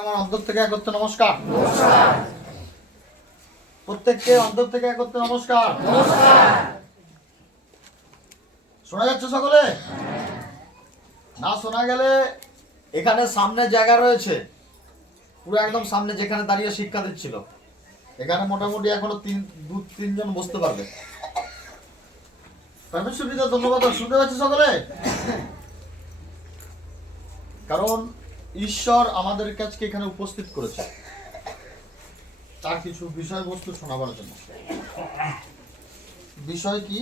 আমার অন্তর থেকে একত্রে নমস্কার। প্রত্যেককে অন্তর থেকে একত্রে নমস্কার। শোনা যাচ্ছে সকলে? না শোনা গেলে এখানে সামনে জায়গা রয়েছে, পুরো একদম সামনে যেখানে দাঁড়িয়ে শিক্ষা দিচ্ছিল, এখানে মোটামুটি এখনো তিনজন বসতে পারবে। সুবিধা ধন্যবাদ। শুনতে পাচ্ছি সকলে? কারণ ঈশ্বর আমাদের কাছে এখানে উপস্থিত করেছে তার কিছু বিষয়বস্তু শোনাবার জন্য। বিষয় কি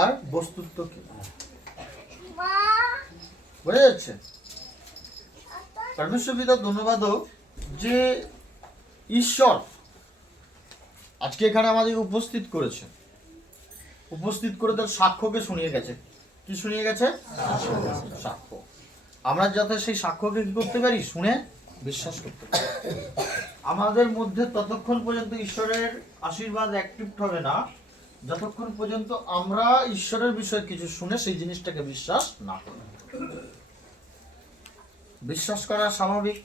আর বস্তুত্ব কি বোঝা যাচ্ছে? পরমেশ্বর ধন্যবাদ যে ঈশ্বর আজকে এখানে আমাদের উপস্থিত করেছে, উপস্থিত করে তার সাক্ষ্যকে শুনিয়ে গেছে। কি শুনিয়ে গেছে? সাক্ষ্য। আমরা যাতে সেই সাক্ষ্যকে কি করতে পারি? শুনে বিশ্বাস করতে পারি। আমাদের মধ্যে ততক্ষণ পর্যন্ত ঈশ্বরের আশীর্বাদ অ্যাক্টিভ হবে না যতক্ষণ পর্যন্ত আমরা ঈশ্বরের বিষয়ে কিছু শুনে সেই জিনিসটাকে বিশ্বাস না করি। বিশ্বাস করা স্বাভাবিক।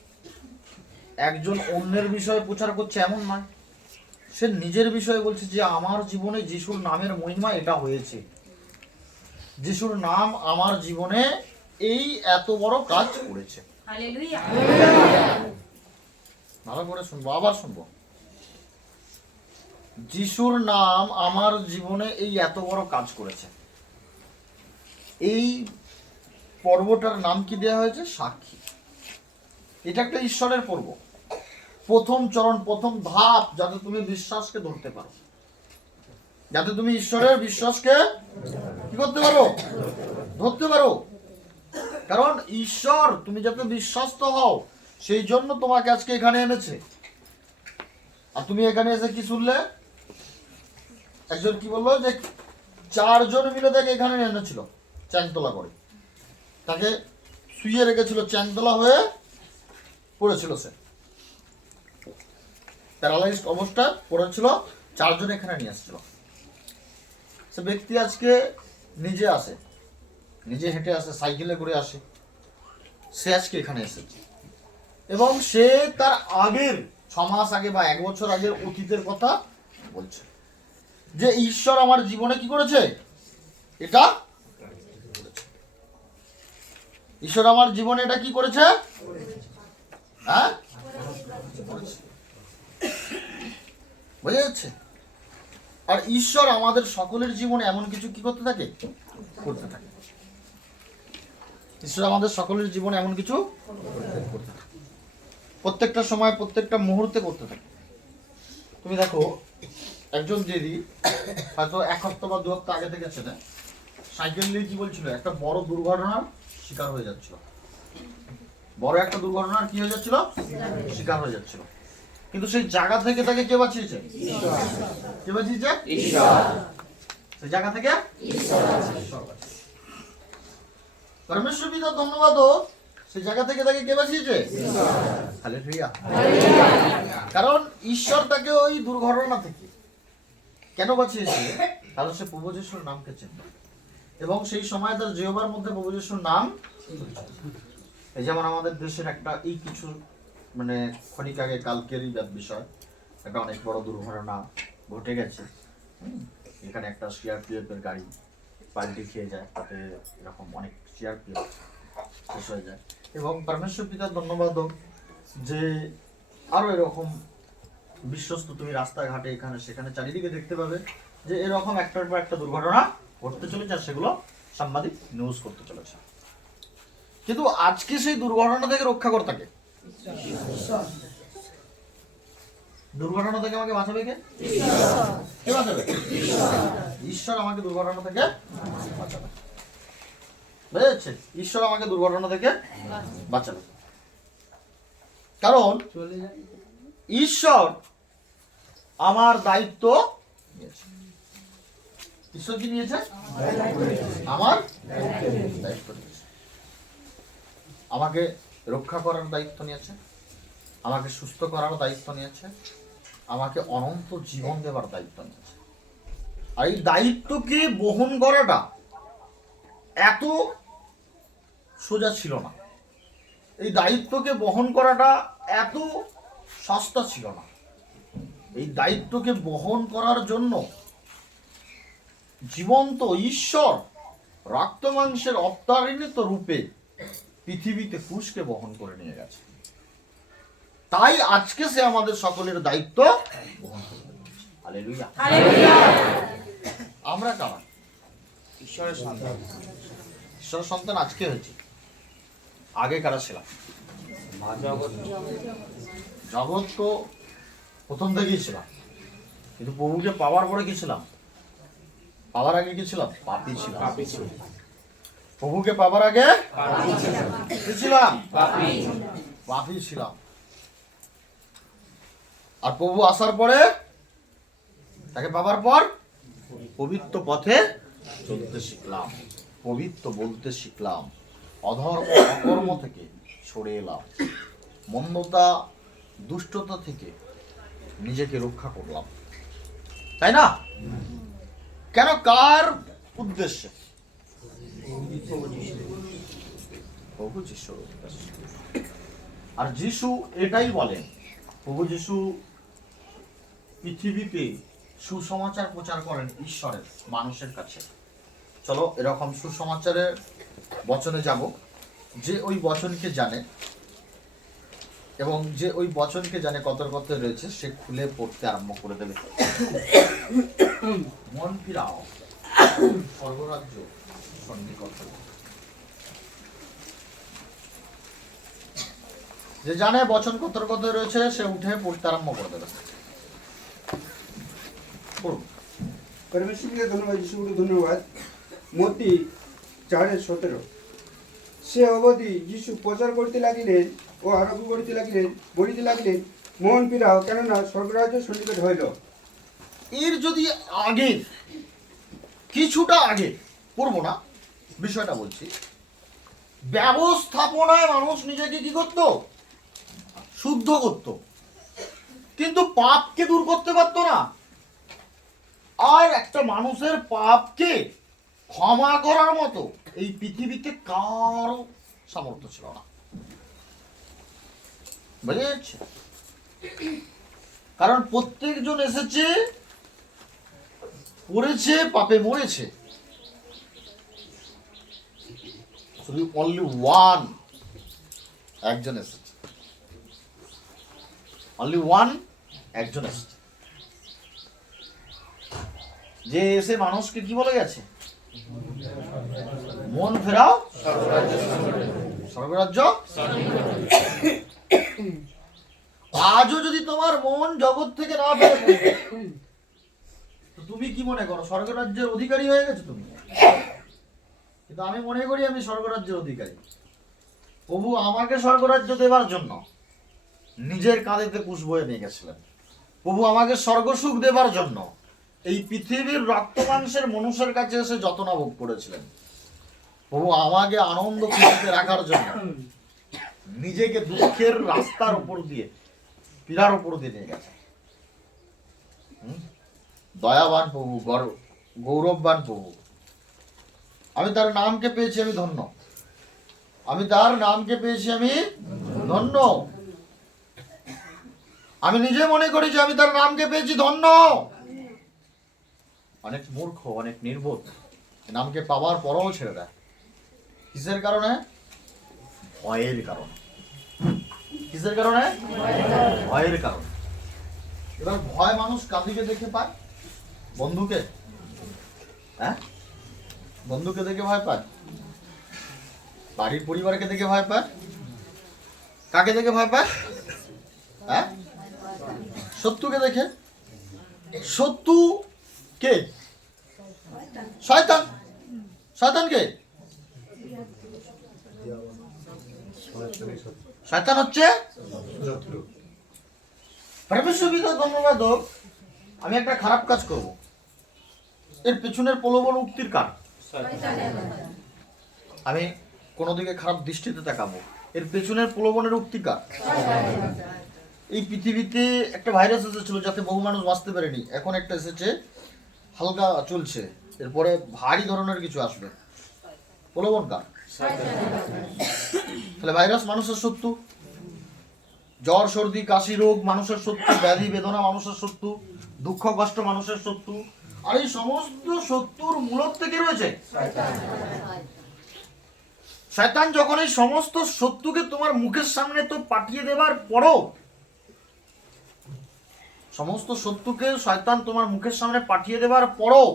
একজন অন্যের বিষয়ে প্রচার করছে এমন নয়, সে নিজের বিষয়ে বলছে যে আমার জীবনে যিশুর নামের মহিমা এটা হয়েছে, যিশুর নাম আমার জীবনে এই এত বড় কাজ করেছে। হালেলুয়া। ভালো করে শুনবো, আবার শুনবো। যিশুর নাম আমার জীবনে এই এত বড় কাজ করেছে। এই পর্বটার নাম কি দেওয়া হয়েছে? সাক্ষী। এটা একটা ঈশ্বরের পর্ব, প্রথম চরণ, প্রথম ধাপ, যাতে তুমি বিশ্বাসকে ধরতে পারো, যাতে তুমি ঈশ্বরের বিশ্বাসকে কি করতে পারো? ধরতে পারো। কারণ ঈশ্বর তুমি যাতে বিশ্বাস্ত হও সেই জন্য তোমাকে আজকে এখানে এনেছে। আর তুমি এখানে এসে কি শুনলে? একজন কি বললো যে 4 জন মিলে তাকে এখানে এনেছিল চ্যাংতলা করে, তাকে শুয়ে রেখেছিল, চ্যাংতলা হয়ে পড়েছিল, সে প্যারালাইজড অবস্থা পড়েছিল, 4 জন এখানে নিয়ে আসছিল। সে ব্যক্তি আজকে নিজে আসে, নিজে হেঁটে আসে, সাইকেলে করে আসে, সে আজকে এখানে এসেছে এবং সে তার আগের 6 মাস আগে বা 1 বছর আগের অতীতের কথা বলছে যে ঈশ্বর আমার জীবনে কি করেছে? এটা ঈশ্বর আমার জীবনে এটা কি করেছে? হ্যাঁ, বোঝা যাচ্ছে? আর ঈশ্বর আমাদের সকলের জীবনে এমন কিছু কি করতে থাকে? করতে থাকে। ঈশ্বর আমাদের সকলের জীবনে এমন কিছু করতে থাকে, প্রত্যেকটা সময়, প্রত্যেকটা মুহূর্তে করতে থাকে। তুমি দেখো, একজন দিদি হয়তো 1 সপ্তাহ বা 2 সপ্তাহ আগে থেকে ছেলে সাইকেল নিয়ে কি বলছিল, একটা বড় দুর্ঘটনার শিকার হয়ে যাচ্ছিল। বড় একটা দুর্ঘটনার কি হয়ে যাচ্ছিল? শিকার হয়ে যাচ্ছিল। কিন্তু সেই জায়গা থেকে তাকে কে বাঁচিয়েছে? কে বাঁচিয়েছে? ঈশ্বর। সেই জায়গা থেকে ঈশ্বর। পরমেশ্বর পিতা ধন্যবাদ, সেই জায়গা থেকে তাকে কে বাঁচিয়েছে? হালেলুয়া। কারণ ঈশ্বর তাকে ওই দুর্ঘটনা থেকে কেন বাঁচিয়েছে? কারণ সে প্রভু যিশুর নামকে চেনে এবং সেই সময় তার জিহ্বার মধ্যে প্রভু যিশুর নাম। এই যেমন আমাদের দেশের একটা এই কিছু মানে ক্ষণিক আগে কালকেরই বিষয়, একটা অনেক বড় দুর্ঘটনা ঘটে গেছে। এখানে একটা সিআরপিএফ এর গাড়ি পাল্টি খেয়ে যায়, তাতে এরকম অনেক সিআরপিএফ শেষ হয়ে যায়। এবং পরমেশ্বর পিতার ধন্যবাদ যে আরো এরকম বিশ্বস্ত তুমি রাস্তাঘাটে এখানে সেখানে চারিদিকে দেখতে পাবে যে এরকম একটার পর একটা দুর্ঘটনা ঘটতে চলেছে, আর সেগুলো সাংবাদিক নিউজ করতে চলেছে। কিন্তু আজকে সেই দুর্ঘটনা থেকে রক্ষা করতে থাকে, দুর্ঘটনা থেকে আমাকে বাঁচাবে কে? কে বাঁচাবে? ঈশ্বর আমাকে দুর্ঘটনা থেকে বাঁচাবে। বুঝা যাচ্ছে? ঈশ্বর আমাকে দুর্ঘটনা থেকে বাঁচাবে। কারণ ঈশ্বর আমার দায়িত্ব নিয়েছে। ঈশ্বর কি নিয়েছে? আমার দায়িত্ব নিয়েছে। আমাকে রক্ষা করার দায়িত্ব নিয়েছে, আমাকে সুস্থ করার দায়িত্ব নিয়েছে, আমাকে অনন্ত জীবন দেওয়ার দায়িত্ব নিয়েছে। আর এই দায়িত্বকে বহন করাটা এত সোজা ছিল না। এই দায়িত্বকে বহন করাটা এত সস্তা ছিল না। এই দায়িত্বকে বহন করার জন্য জীবন্ত ঈশ্বর রক্ত মাংসের অবতারিত রূপে পৃথিবীতে কুশকে বহন করে নিয়ে গেছে। তাই আজকে সে আমাদের সকলের দায়িত্ব বহন করবে। হালেলুয়া। আমরা কারা? ঈশ্বরের সন্তান। ঈশ্বরের সন্তান আজকে হয়েছে, আগে কারা ছিলাম? জগৎ তো প্রথম থেকেই ছিলাম, কিন্তু প্রভুকে পাওয়ার পরে কি ছিলাম? পাওয়ার আগে কি ছিলাম? পাপী ছিলাম। প্রভুকে পাওয়ার আগে কি ছিলাম? পাপী ছিলাম। আর প্রভু আসার পরে তাকে পাওয়ার পর পবিত্র পথে চলতে শিখলাম, পবিত্র বলতে শিখলাম, অধর্ম অকর্ম থেকে সরে এলাম, মন্দতা দুষ্টতা থেকে নিজেকে রক্ষা করলাম। তাই না? কেন? কার উদ্দেশ্যে? প্রভু যিশুর উদ্দেশ্যে। আর যিশু এটাই বলেন, প্রভু যিশু পৃথিবীতে সুসমাচার প্রচার করেন ঈশ্বরের মানুষের কাছে। চলো এরকম সুসমাচারের বচনে যাব। যে ওই বচনকে জানে এবং যে ওই বচনকে জানে কত কত রয়েছে, সে খুলে পড়তে আরম্ভ করে দেবে। মন ফিরাও, স্বর্গরাজ্য সন্নিকট। যে জানে বচন কত কত রয়েছে, সে উঠে পড়তে আরম্ভ করে দেবে। পড়ুন। परमेश्वर धन्यवाद, যিশু ধন্যবাদ। মতি 4:17 সে অবধি যিশু প্রচার করতে লাগলেন ও আরোগ্য করতে লাগলেন, বলিতে লাগলেন, মন ফিরাও, কেননা স্বর্গরাজ্য সন্নিকট হইল। এর যদি আগে কিছুটা আগে পড়বো না, বিষয়টা বলছি। ব্যবস্থাপনায় মানুষ নিজেকে কি করত? শুদ্ধ করত, কিন্তু পাপকে দূর করতে পারতো না। আর একটা মানুষের পাপকে ক্ষমা করার মতো এই পৃথিবীতে কারো সামর্থ্য ছিল না। বুঝে যাচ্ছে? কারণ প্রত্যেকজন এসেছে, পড়েছে, পাপে মরেছে। শুধু অনলি ওয়ান, একজন এসেছে। অনলি ওয়ান, একজন এসেছে, যে এসে মানুষকে কি বলে গেছে? মন ফেরাও, স্বর্গরাজ্য। আজও যদি তোমার মন জগৎ থেকে না ফেরে, তো তুমি কি মনে করো স্বর্গরাজ্যের অধিকারী হয়ে গেছো তুমি? কিন্তু আমি মনে করি আমি স্বর্গরাজ্যের অধিকারী। প্রভু আমাকে স্বর্গরাজ্য দেবার জন্য নিজের কাঁধেতে কুশ বয়ে নিয়ে গেছিলেন। প্রভু আমাকে স্বর্গসুখ দেবার জন্য এই পৃথিবীর রক্ত মাংসের মানুষের কাছে এসে যতনা ভোগ করেছিলেন। প্রভু আমাকে আনন্দ খুশিতে রাখার জন্য নিজেকে দুঃখের রাস্তার উপর দিয়ে, পীড়ার উপর দিয়ে নিয়ে গেছে। দয়াবান প্রভু, গৌরববান প্রভু। আমি তার নামকে পেয়েছি, আমি ধন্য। আমি তার নামকে পেয়েছি, আমি ধন্য। আমি নিজে মনে করি যে আমি তার নামকে পেয়েছি, ধন্য। অনেক মূর্খ, অনেক নির্বোধ নামকে পাওয়ার পরও ছেড়ে দেয়। কিসের কারণে? ভয়ের কারণে। কিসের কারণে? ভয়ের কারণে। এবার ভয় মানুষ কাদিকে দেখে পায়? বন্ধুকে? হ্যাঁ, বন্ধুকে দেখে ভয় পায়? বাড়ির পরিবারকে দেখে ভয় পায়? কাকে দেখে ভয় পায়? হ্যাঁ, শত্রুকে দেখে। শত্রু কে? শয়তান। শয়তান কে? শয়তান হচ্ছে ধন্যবাদ। আমি একটা খারাপ কাজ করব, এর পেছনের প্রলোভন উক্তির কার? আমি কোনো দিকে খারাপ দৃষ্টিতে তাকাবো, এর পেছনের প্রলোভনের উক্তি কার? এই পৃথিবীতে একটা ভাইরাস এসেছিল যাতে বহু মানুষ বাঁচতে পারেনি, এখন একটা এসেছে হালকা চলছে, এরপরে ভারী ধরনের কিছু আসবে। প্রলোভন কার? তাহলে ভাইরাস মানুষের শত্রু, জ্বর সর্দি কাশি রোগ মানুষের শত্রু, ব্যাধি বেদনা মানুষের শত্রু, দুঃখ কষ্ট মানুষের শত্রু। আর এই সমস্ত শত্রুর মূল থেকে রয়েছে শয়তান। যখন এই সমস্ত শত্রুকে তোমার মুখের সামনে তো পাঠিয়ে দেবার পরও, সমস্ত শত্রুকে শয়তান তোমার মুখের সামনে পাঠিয়ে দেবার পরও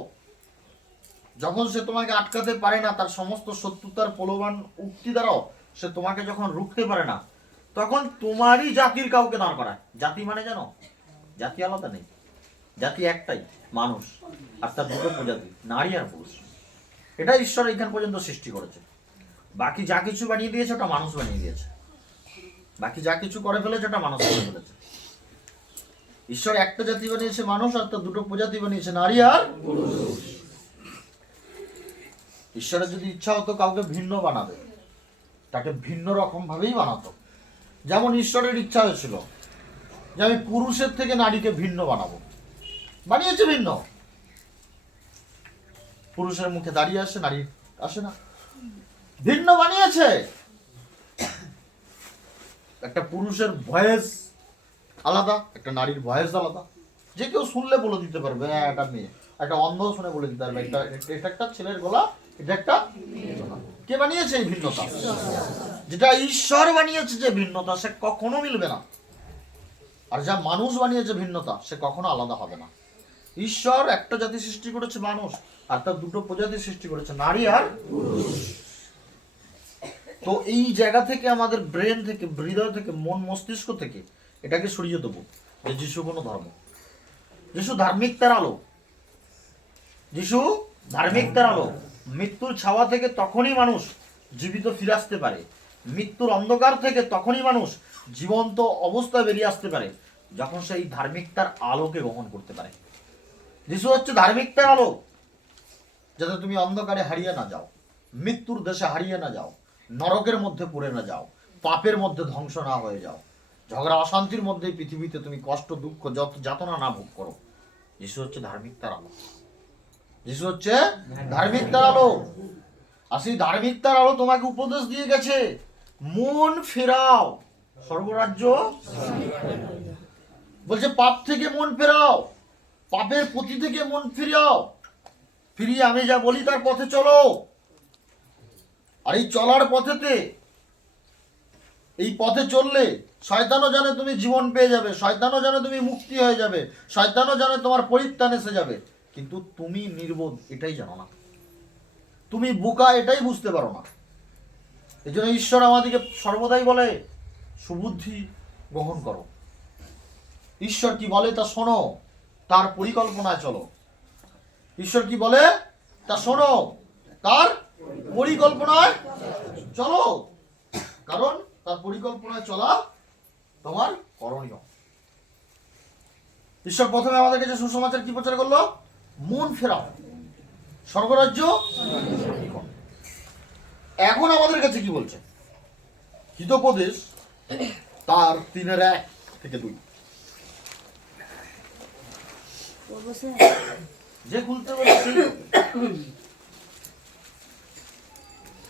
যখন সে তোমাকে আটকাতে পারে না, তার সমস্ত শত্রুতার প্রলোভন উক্তি দ্বারাও সে তোমাকে যখন রুখতে পারে না, তখন তোমারই জাতির কাউকে দাঁড় করায়। জাতি মানে জানো, জাতি আলাদা নেই, জাতি একটাই, মানুষ। আর তার দুটো প্রজাতি, নারী আর পুরুষ। এটা ঈশ্বর এখান পর্যন্ত সৃষ্টি করেছে। বাকি যা কিছু বানিয়ে দিয়েছে ওটা মানুষ বানিয়ে দিয়েছে। বাকি যা কিছু করে ফেলেছে ওটা মানুষ করে ফেলেছে। ঈশ্বর একটা জাতি বানিয়েছে মানুষ, আর তার দুটো প্রজাতি বানিয়েছে নারী আর পুরুষ। ঈশ্বরের যদি ইচ্ছা হতো কাউকে ভিন্ন বানাবে, তাকে ভিন্ন রকম ভাবেই বানাতো। যেমন ঈশ্বরের ইচ্ছা হয়েছিল যে আমি পুরুষের থেকে নারীকে ভিন্ন বানাবো, বানিয়েছে ভিন্ন। পুরুষের মুখে দাঁড়িয়ে আসে, নারী আসে না, ভিন্ন বানিয়েছে। একটা পুরুষের ভয়েস আলাদা, একটা নারীর ভয়েস আলাদা। যে কেউ শুনলে বলে দিতে পারবে একটা মেয়ে, একটা অন্ধ শুনে বলে দিতে পারবে এটা একটা ছেলের গলা, এটা একটা মেয়ের গলা। কে বানিয়েছে এই ভিন্নতা? যেটা ঈশ্বর বানিয়েছে যে ভিন্নতা, সে কখনো মিলবে না। আর যা মানুষ বানিয়েছে ভিন্নতা, সে কখনো আলাদা হবে না। ঈশ্বর একটা জাতি সৃষ্টি করেছে মানুষ, আর তার দুটো প্রজাতি সৃষ্টি করেছে নারী আর পুরুষ। তো এই জায়গা থেকে আমাদের ব্রেন থেকে, হৃদয় থেকে, মন মস্তিষ্ক থেকে এটাকে সরিয়ে দেবো যে যিশু কোনো ধর্ম। যিশু ধার্মিকতার আলো, যিশু ধার্মিকতার আলো। মৃত্যুর ছাওয়া থেকে তখনই মানুষ জীবিত ফিরে আসতে পারে, মৃত্যুর অন্ধকার থেকে তখনই মানুষ জীবন্ত অবস্থায় বেরিয়ে আসতে পারে, যখন সেই ধার্মিকতার আলোকে গ্রহণ করতে পারে। যিশু হচ্ছে ধার্মিকতার আলো, যাতে তুমি অন্ধকারে হারিয়ে না যাও, মৃত্যুর দেশে হারিয়ে না যাও, নরকের মধ্যে পড়ে না যাও, পাপের মধ্যে ধ্বংস না হয়ে যাও, ঝগড়া অশান্তির মধ্যে পৃথিবীতে তুমি কষ্ট দুঃখ যত যাতনা না ভোগ করো। যিশু হচ্ছে ধার্মিকতার আলো, যিশু হচ্ছে ধার্মিকতার আলো। আর সেই ধার্মিকতার আলো তোমাকে উপদেশ দিয়ে গেছে, মন ফেরাও, স্বর্গরাজ্য বলছে পাপ থেকে মন ফেরাও, পাপের প্রতি থেকে মন ফিরাও, ফিরিয়ে আমি যা বলি তার পথে চলো। আর এই চলার পথেতে, এই পথে চললে শয়তানও জানে তুমি জীবন পেয়ে যাবে, শয়তানও জানে তুমি মুক্তি হয়ে যাবে, শয়তানও জানে তোমার পরিত্রাণ এসে যাবে, কিন্তু তুমি নির্বোধ এটাই জানো না, তুমি বোকা এটাই বুঝতে পারো না। এই জন্য ঈশ্বর আমাদেরকে সর্বদাই বলে সুবুদ্ধি গ্রহণ করো। ঈশ্বর কি বলে তা শোনো, তার পরিকল্পনায় চলো। ঈশ্বর কি বলে তা শোনো, তার পরিকল্পনায় চলো, কারণ তার পরিকল্পনায় চলা তোমার করণীয়। ঈশ্বর প্রথমে আমাদেরকে যে সুসমাচার কি প্রচার করলো, মন ফেরাও, স্বর্গরাজ্য। এখন আমাদের কাছে কি বলছে? হিতোপদেশ তার 3:1-2। যে খুলতে বলে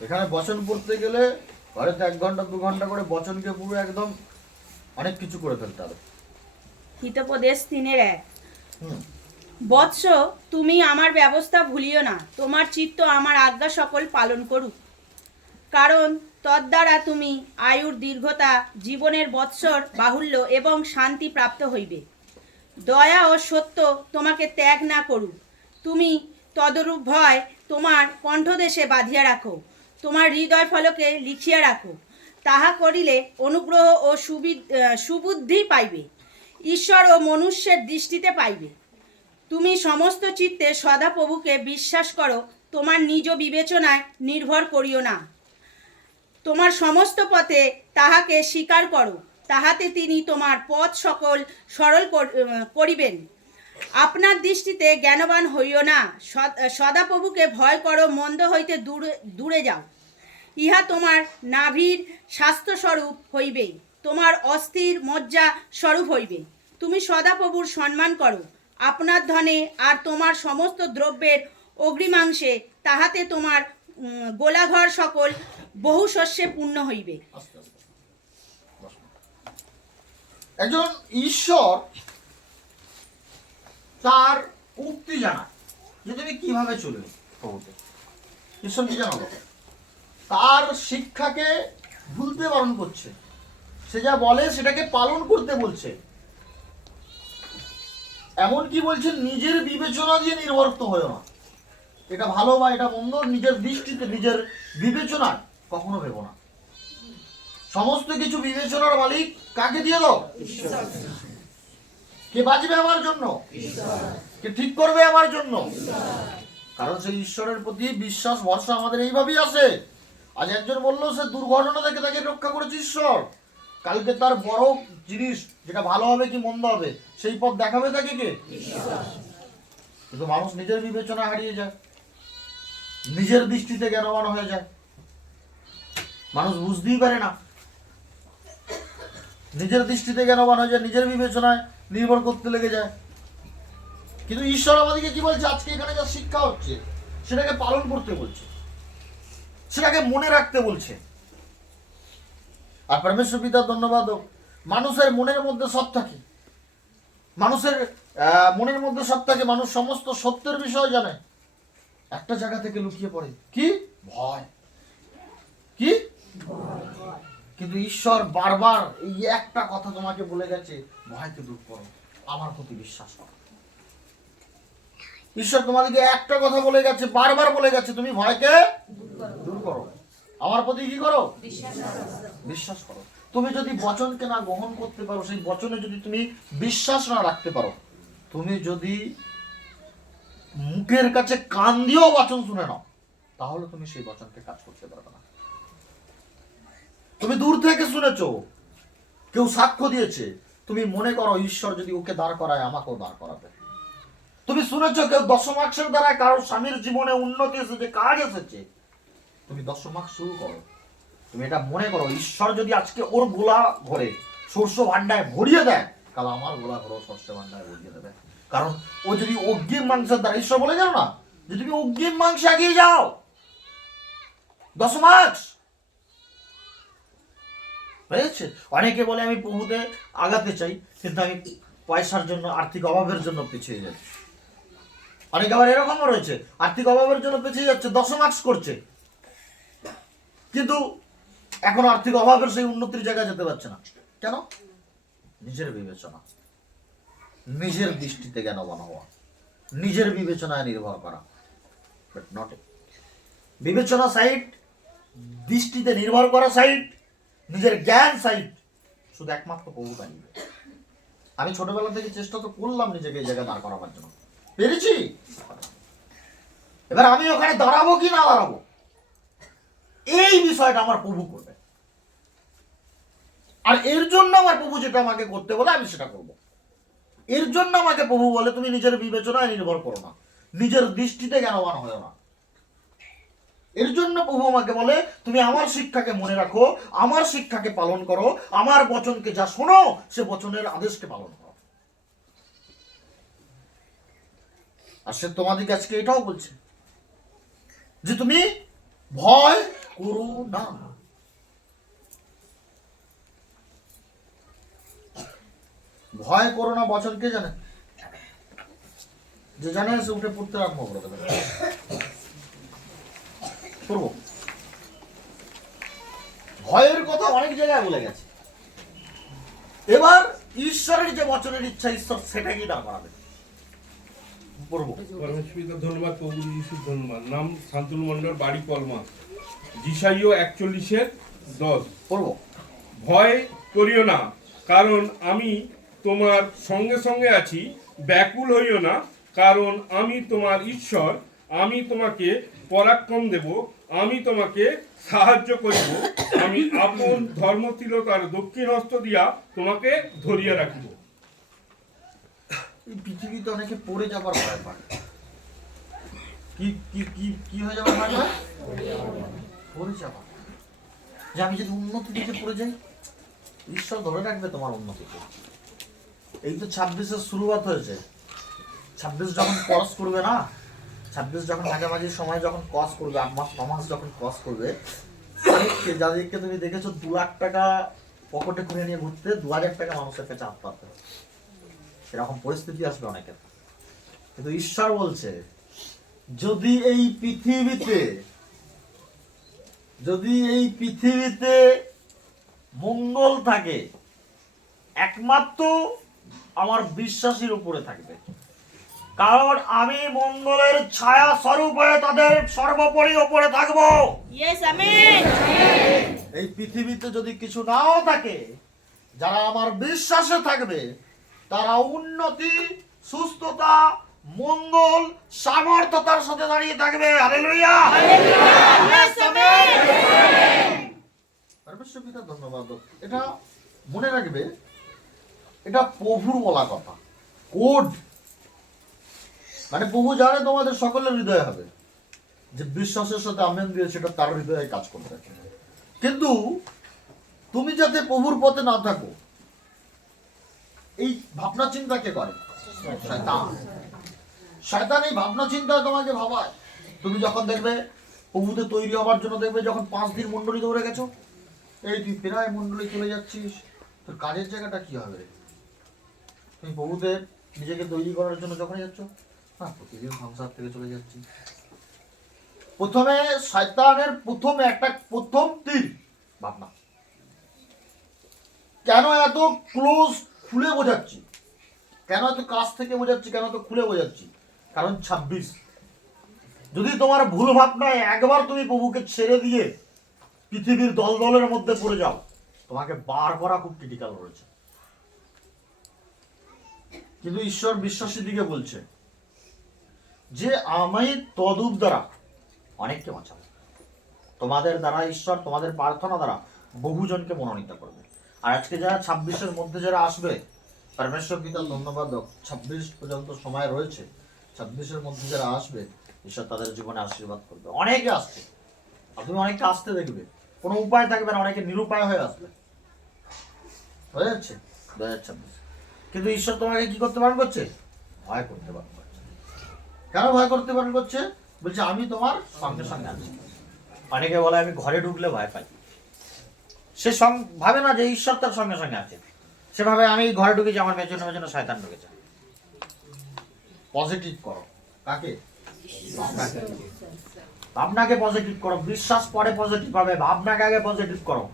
এখানে বচন পড়তে গেলে ঘরেতে 1 ঘন্টা 2 ঘন্টা করে বচনকে পুরো একদম অনেক কিছু করে ফেলতে হবে। হিতোপদেশ 3:1। বৎস, তুমি আমার ব্যবস্থা ভুলিও না, তোমার চিত্ত আমার আজ্ঞা সকল পালন করুক, কারণ তদ্বারা তুমি আয়ুর দীর্ঘতা, জীবনের বৎসর বাহুল্য এবং শান্তি প্রাপ্ত হইবে। দয়া ও সত্য তোমাকে ত্যাগ না করুক, তুমি তদরূপ ভয় তোমার কণ্ঠদেশে বাঁধিয়া রাখো, তোমার হৃদয় ফলকে লিখিয়া রাখো। তাহা করিলে অনুগ্রহ ও সুবুদ্ধি পাইবে, ঈশ্বর ও মনুষ্যের দৃষ্টিতে পাইবে। তুমি সমস্ত চিত্তে সদাপ্রভুকে বিশ্বাস করো, তোমার নিজ বিবেচনায় নির্ভর করিও না। তোমার সমস্ত পথে তাহাকে স্বীকার করো, তাহাতে তিনি তোমার পথ সকল সরল করিবেন। আপনার দৃষ্টিতে জ্ঞানবান হইও না, সদাপ্রভুকে ভয় করো, মন্দ হইতে দূরে যাও। ইহা তোমার নাভির স্বাস্থ্যস্বরূপ হইবে, তোমার অস্থির মজ্জা স্বরূপ হইবে। তুমি সদাপ্রভুর সম্মান করো, আপনার ধনে আর তোমার সমস্ত দ্রব্যের অগ্রিমাংশে, তাহাতে তোমার গোলাঘর সকল বহু শস্যে পূর্ণ হইবে। আস্তে আস্তে বসো। একজন ঈশ্বর তার উক্তি জানা যে তুমি কিভাবে চলবে প্রভুতে। ঈশ্বর কি জানো? তার শিক্ষাকে ভুলতে বারণ করছে, সে যা বলে সেটাকে পালন করতে বলছে। এমন কি বলছে, নিজের বিবেচনা দিয়ে নির্ভরত হয় না, এটা ভালো বা এটা মন্দ নিজের দৃষ্টিতে নিজের বিবেচনায় কখনো ভেবো না। সমস্ত কিছু বিবেচনার মালিক কাকে দিয়ে দাও? কে বাঁচবে আমার জন্য? কে ঠিক করবে আমার জন্য? কারণ সেই ঈশ্বরের প্রতি বিশ্বাস ভরসা আমাদের এইভাবেই আছে। আজ একজন বললো সে দুর্ঘটনা থেকে তাকে রক্ষা করেছে ঈশ্বর, কালকে তার বড় জিনিস যেটা ভালো হবে কি মন্দ হবে সেই পথ দেখাবে তাকে কে? কিন্তু মানুষ নিজের বিবেচনা হারিয়ে যায়, নিজের দৃষ্টিতে জ্ঞানবান হয়ে যায়, মানুষ বুঝতেই পারে না, নিজের দৃষ্টিতে জ্ঞানবান হয়ে যায়, নিজের বিবেচনায় নির্ভর করতে লেগে যায়। কিন্তু ঈশ্বর আমাদেরকে কি বলছে? আজকে এখানে যা শিক্ষা হচ্ছে সেটাকে পালন করতে বলছে, সেটাকে মনে রাখতে বলছে। আর পরমেশ্বর পিতার ধন্যবাদ হোক, মানুষের মনের মধ্যে সব থাকে, মানুষের মনের মধ্যে সব থাকে, মানুষ সমস্ত সত্যের বিষয় জানে, একটা জায়গা থেকে লুকিয়ে পড়ে, কি? ভয়। কি? কিন্তু ঈশ্বর বারবার এই একটা কথা তোমাকে বলে গেছে, ভয়কে দূর করো, আমার প্রতি বিশ্বাস করো। ঈশ্বর তোমাদেরকে একটা কথা বলে গেছে, বারবার বলে গেছে, তুমি ভয়কে দূর করো, আমার প্রতি কি করো? বিশ্বাস করো। তুমি যদি বচনকে না গ্রহণ করতে পারো, সেই বচনে যদি তুমি বিশ্বাস না রাখতে পারো, তুমি যদি মুখের কাছে কান দিয়েও বচন শুনে নাও, তাহলে তুমি সেই বচনকে কাজ করতে পারবে না। তুমি দূর থেকে শুনেছো, কেউ সাক্ষ্য দিয়েছে, তুমি মনে করো ঈশ্বর যদি ওকে দাঁড় করায় আমাকেও দাঁড় করাবে। তুমি শুনেছো কেউ দশমাক্সের দ্বারা কারোর স্বামীর জীবনে উন্নতি এসেছে, কাজ এসেছে, তুমি দশমাক্স শুরু করো। তুমি এটা মনে করো, ঈশ্বর যদি আজকে ওর গোলা ঘরে শস্য ভান্ডায় ভরিয়ে দেয়, কাল আমার গোলা ঘরে শস্য ভান্ডায় ভরিয়ে দেবে। কারণ ও যদি অগ্রিম মাংসের দ্বারা, ঈশ্বর বলে জানো না যে তুমি অগ্রিম মাংসে এগিয়ে যাও, দশমাক্স হয়েছে। অনেকে বলে আমি প্রভুতে আগাতে চাই, কিন্তু আমি পয়সার জন্য, আর্থিক অভাবের জন্য পিছিয়ে যাচ্ছি। অনেকে আবার এরকমও রয়েছে, আর্থিক অভাবের জন্য পিছিয়ে যাচ্ছে, দশমাক্স করছে, কিন্তু এখন আর্থিক অভাবের সেই উন্নতির জায়গায় যেতে পারছে না। কেন? নিজের বিবেচনা, নিজের দৃষ্টিতে জ্ঞানবান হওয়া, নিজের বিবেচনায় নির্ভর করা, বাট নট বিবেচনা সাইড, দৃষ্টিতে নির্ভর করা সাইড, নিজের জ্ঞান সাইড শুধু একমাত্র প্রভু পাইবে। আমি ছোটবেলা থেকে চেষ্টা তো করলাম নিজেকে এই জায়গায় দাঁড় করাবার জন্য, পেরেছি। এবার আমি ওখানে দাঁড়াবো কি না দাঁড়াবো, এই বিষয়টা আমার প্রভু করবে। আর এর জন্য আমার প্রভু যেটা আমাকে করতে বলে আমি সেটা করব। এর জন্য আমাকে প্রভু বলে তুমি নিজের বিবেচনায় নির্ভর করো না, নিজের দৃষ্টিতে জ্ঞানবান হও না। এর জন্য প্রভু আমাকে বলে তুমি আমার শিক্ষাকে মনে রাখো, আমার শিক্ষাকে পালন করো, আমার বচনকে যা শোনো সে বচনের আদেশকে পালন করো। আর সে তোমাদেরকে আজকে এটাও বলছে যে তুমি ভয় করো না। ভয় করো না বচন কে জানে? যে জানে সে উঠে পড়তে আরম্ভ করে দেবে। করবো ভয়ের কথা অনেক জায়গায় বলে গেছে, এবার ঈশ্বরের যে বচনের ইচ্ছা ঈশ্বর সেটাকেই দাঁড় করাবে। পড়বো। পরমেশ্বর ধন্যবাদ, প্রভু যিশু ধন্যবাদ। নাম শান্তনু মণ্ডল, বাড়ি কলমা, জিসাইও 41:10। পড়বো। ভয় করিও না, কারণ আমি তোমার সঙ্গে সঙ্গে আছি। ব্যাকুল হইও না, কারণ আমি তোমার ঈশ্বর। আমি তোমাকে পরাক্রম দেব, আমি তোমাকে সাহায্য করিব। আমি আপন ধর্মশীলতার দক্ষিণ হস্ত দিয়া তোমাকে ধরিয়া রাখিব। এই পৃথিবীতে অনেকে পড়ে যাবার ভয় পায়। কি কি কি কি হয়ে যাবার ভয় পায়? পড়ে যাওয়া। যে আমি যদি উন্নতি দিকে পড়ে যাই, ঈশ্বর ধরে রাখবে তোমার উন্নতিকে। এই তো 26-এর শুরুয়াত হয়েছে, 26 যখন ক্রস করবে না, 26 যখন মাঝামাঝি সময় যখন ক্রস করবে, 8 মাস 9 মাস যখন ক্রস করবে, যাদেরকে তুমি দেখেছো 2 লাখ টাকা পকেটে খুলে নিয়ে ঘুরতে, 2000 টাকা মানুষের কাছে হাত পাততে হবে, এরকম পরিস্থিতি আসবে অনেকের। কিন্তু ঈশ্বর বলছে যদি এই পৃথিবীতে মঙ্গল থাকে, একমাত্র আমার বিশ্বাসীর উপরে থাকবে, কারণ আমি মঙ্গলের ছায়া স্বরূপ হয়ে তাদের সর্বোপরি উপরে থাকবো। Yes, amen. এই পৃথিবীতে যদি কিছু নাও থাকে, যারা আমার বিশ্বাসে থাকবে তারা উন্নতি, সুস্থতা, মঙ্গল, সামর্থ্যতার সাথে দাঁড়িয়ে থাকবে। Hallelujah, yes, amen. পরমেশ্বর পিতা ধন্যবাদ। এটা মনে রাখবে, এটা প্রভুর বলা কথা, কোড। মানে প্রভু জানে তোমাদের সকলের হৃদয়ে হবে, যে বিশ্বাসের সাথে আমেন দিয়েছে, এটা তার হৃদয়ে কাজ করবে। কিন্তু তুমি যাতে প্রভুর পথে না থাকো, এই ভাবনা চিন্তা কে করে? শয়তান। শয়তান এই ভাবনা চিন্তা তোমাকে ভাবায়। তুমি যখন দেখবে প্রভুতে তৈরি হওয়ার জন্য, দেখবে যখন 5 দিন মন্ডলী দৌড়ে গেছো, এই তুই প্রায় মন্ডলী চলে যাচ্ছিস, তোর কাজের জায়গাটা কি হবে রে? তুমি প্রভুতে নিজেকে তৈরি করার জন্য যখনই যাচ্ছ, না প্রতিদিন সংসার থেকে চলে যাচ্ছি। প্রথমে শয়তানের প্রথম তীর ভাবনা। কেন এত ক্লোজ খুলে বোঝাচ্ছি, কেন এত কাছ থেকে বোঝাচ্ছি, কেন এত খুলে বোঝাচ্ছি? কারণ 26 যদি তোমার ভুল ভাবনায় একবার তুমি প্রভুকে ছেড়ে দিয়ে পৃথিবীর দলের মধ্যে পড়ে যাও, তোমাকে বার করা খুব ক্রিটিক্যাল রয়েছে। কিন্তু ঈশ্বর বিশ্বাসীর দিকে বলছে যে আমি তদুপ দ্বারা অনেককে বাঁচাবো। তোমাদের দ্বারা ঈশ্বর তোমাদের প্রার্থনা দ্বারা বহুজনকে মনোনীত করবে। আর আজকে যারা 26-এর মধ্যে যারা আসবে, পরমেশ্বর পিতা ধন্যবাদ, 26 পর্যন্ত সময় রয়েছে, 26-এর মধ্যে যারা আসবে, ঈশ্বর তাদের জীবনে আশীর্বাদ করবে। অনেকে আসছে, আর তুমি অনেককে আসতে দেখবে, কোনো উপায় থাকবে না, অনেকে নিরুপায় হয়ে আসবে। হয়ে যাচ্ছে 2026। কিন্তু ঈশ্বর তোমাকে কি করতে বারণ করছে? ভয় করতে বারণ করছে। কেন ভয় করতে বারণ করছে? বলছে আমি তোমার সঙ্গে সঙ্গে আছি। অনেকে বলে আমি ঘরে ঢুকলে ভয় পাই। সে ভাবে না যে ঈশ্বর তার সঙ্গে সঙ্গে আছে, সে ভাবে আমি ঘরে ঢুকেছি, আমার পেছনে পেছনে শয়তান ঢুকেছে। পজিটিভ করো। কাকে? ভাবনাকে পজিটিভ করো। বিশ্বাস পরে পজিটিভ হবে, ভাবনাকে আগে পজিটিভ করো।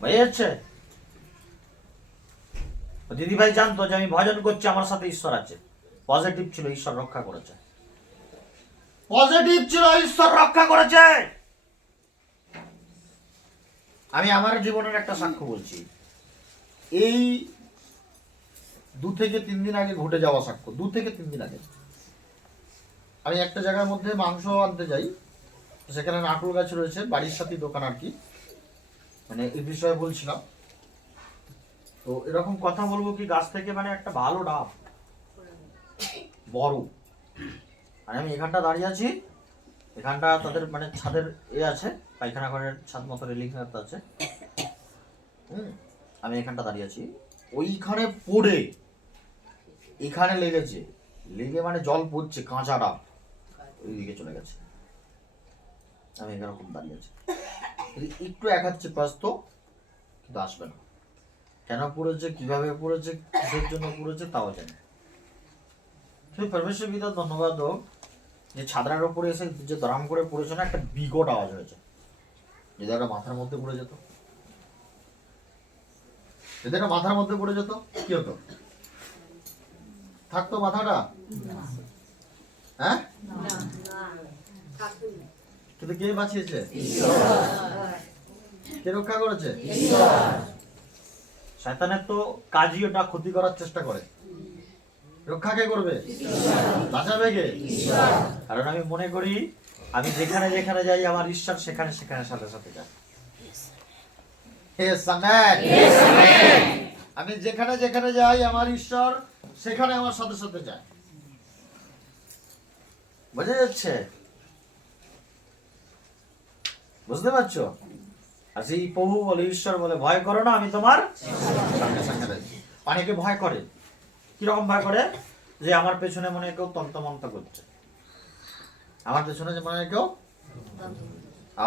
বুঝে যাচ্ছে? দিদি ভাই জানতো যে আমি ভজন করছি, আমার সাথে ঈশ্বর আছে। পজিটিভ ছিল, ঈশ্বর রক্ষা করেছে। পজিটিভ ছিল, ঈশ্বর রক্ষা করেছে। আমি আমার জীবনের একটা সাক্ষ্য বলছি, এই 2 থেকে 3 দিন আগে ঘটে যাওয়া সাক্ষ্য। 2 থেকে 3 দিন আগে আমি একটা জায়গার মধ্যে মাংস আনতে যাই, সেখানে নারকেল গাছ রয়েছে, বাড়ির সাথে দোকান আর কি, মানে এই বিষয়ে বলছিলাম। তো এরকম কথা বলবো কি, গাছ থেকে মানে একটা ভালো ডাব, বড়। আর আমি এখানটা দাঁড়িয়ে আছি, এখানটা তাদের মানে ছাদের আছে, পায়খানা ঘরের ছাদ মতো রেলিং আছে। আমি এখানটা দাঁড়িয়ে আছি, ওইখানে পড়ে এখানে লেগেছে, লেগে মানে জল পড়ছে, কাঁচা ডাব ওইদিকে চলে গেছে। আমি এরকম দাঁড়িয়ে আছি, একটু এক হাত চেপে আসতো, কিন্তু আসবে না। কেন পড়েছে, কিভাবে পড়েছে, কিসের জন্য পড়েছে তাও জানি। কিন্তু পরমেশ্বর পিতা ধন্যবাদ হোক, যে ছাদরার উপরে এসে যে দরাম করে পড়েছে না, একটা বিকট আওয়াজ হয়েছে। যদি একটা মাথার মধ্যে পড়ে যেত, যদি একটা মাথার মধ্যে পড়ে যেত, কি হতো? থাকতো মাথাটা? হ্যাঁ, কিন্তু কে বাঁচিয়েছে? কে রক্ষা করেছে? শয়তানের তো কাজই ওটা, ক্ষতি করার চেষ্টা করে। রক্ষা কে করবে? বাঁচাবে কে? কারণ আমি মনে করি আমি যেখানে যেখানে যাই, আমার ঈশ্বর সেখানে সেখানে সাথে সাথে যায়। আমি যেখানে যেখানে যাই, আমার ঈশ্বর সেখানে আমার সাথে সাথে যায়। বোঝা যাচ্ছে? বুঝতে পারছো? আর সেই প্রভু বলে, ঈশ্বর বলে, ভয় করো না, আমি তোমার সঙ্গে সঙ্গে রয়েছি। অনেকে ভয় করে, কিরকম ভয় করে? যে আমার পেছনে মনে কেউ তন্ত্রমন্ত্র করছে, আমার পেছনে যে মনে হয় কেউ,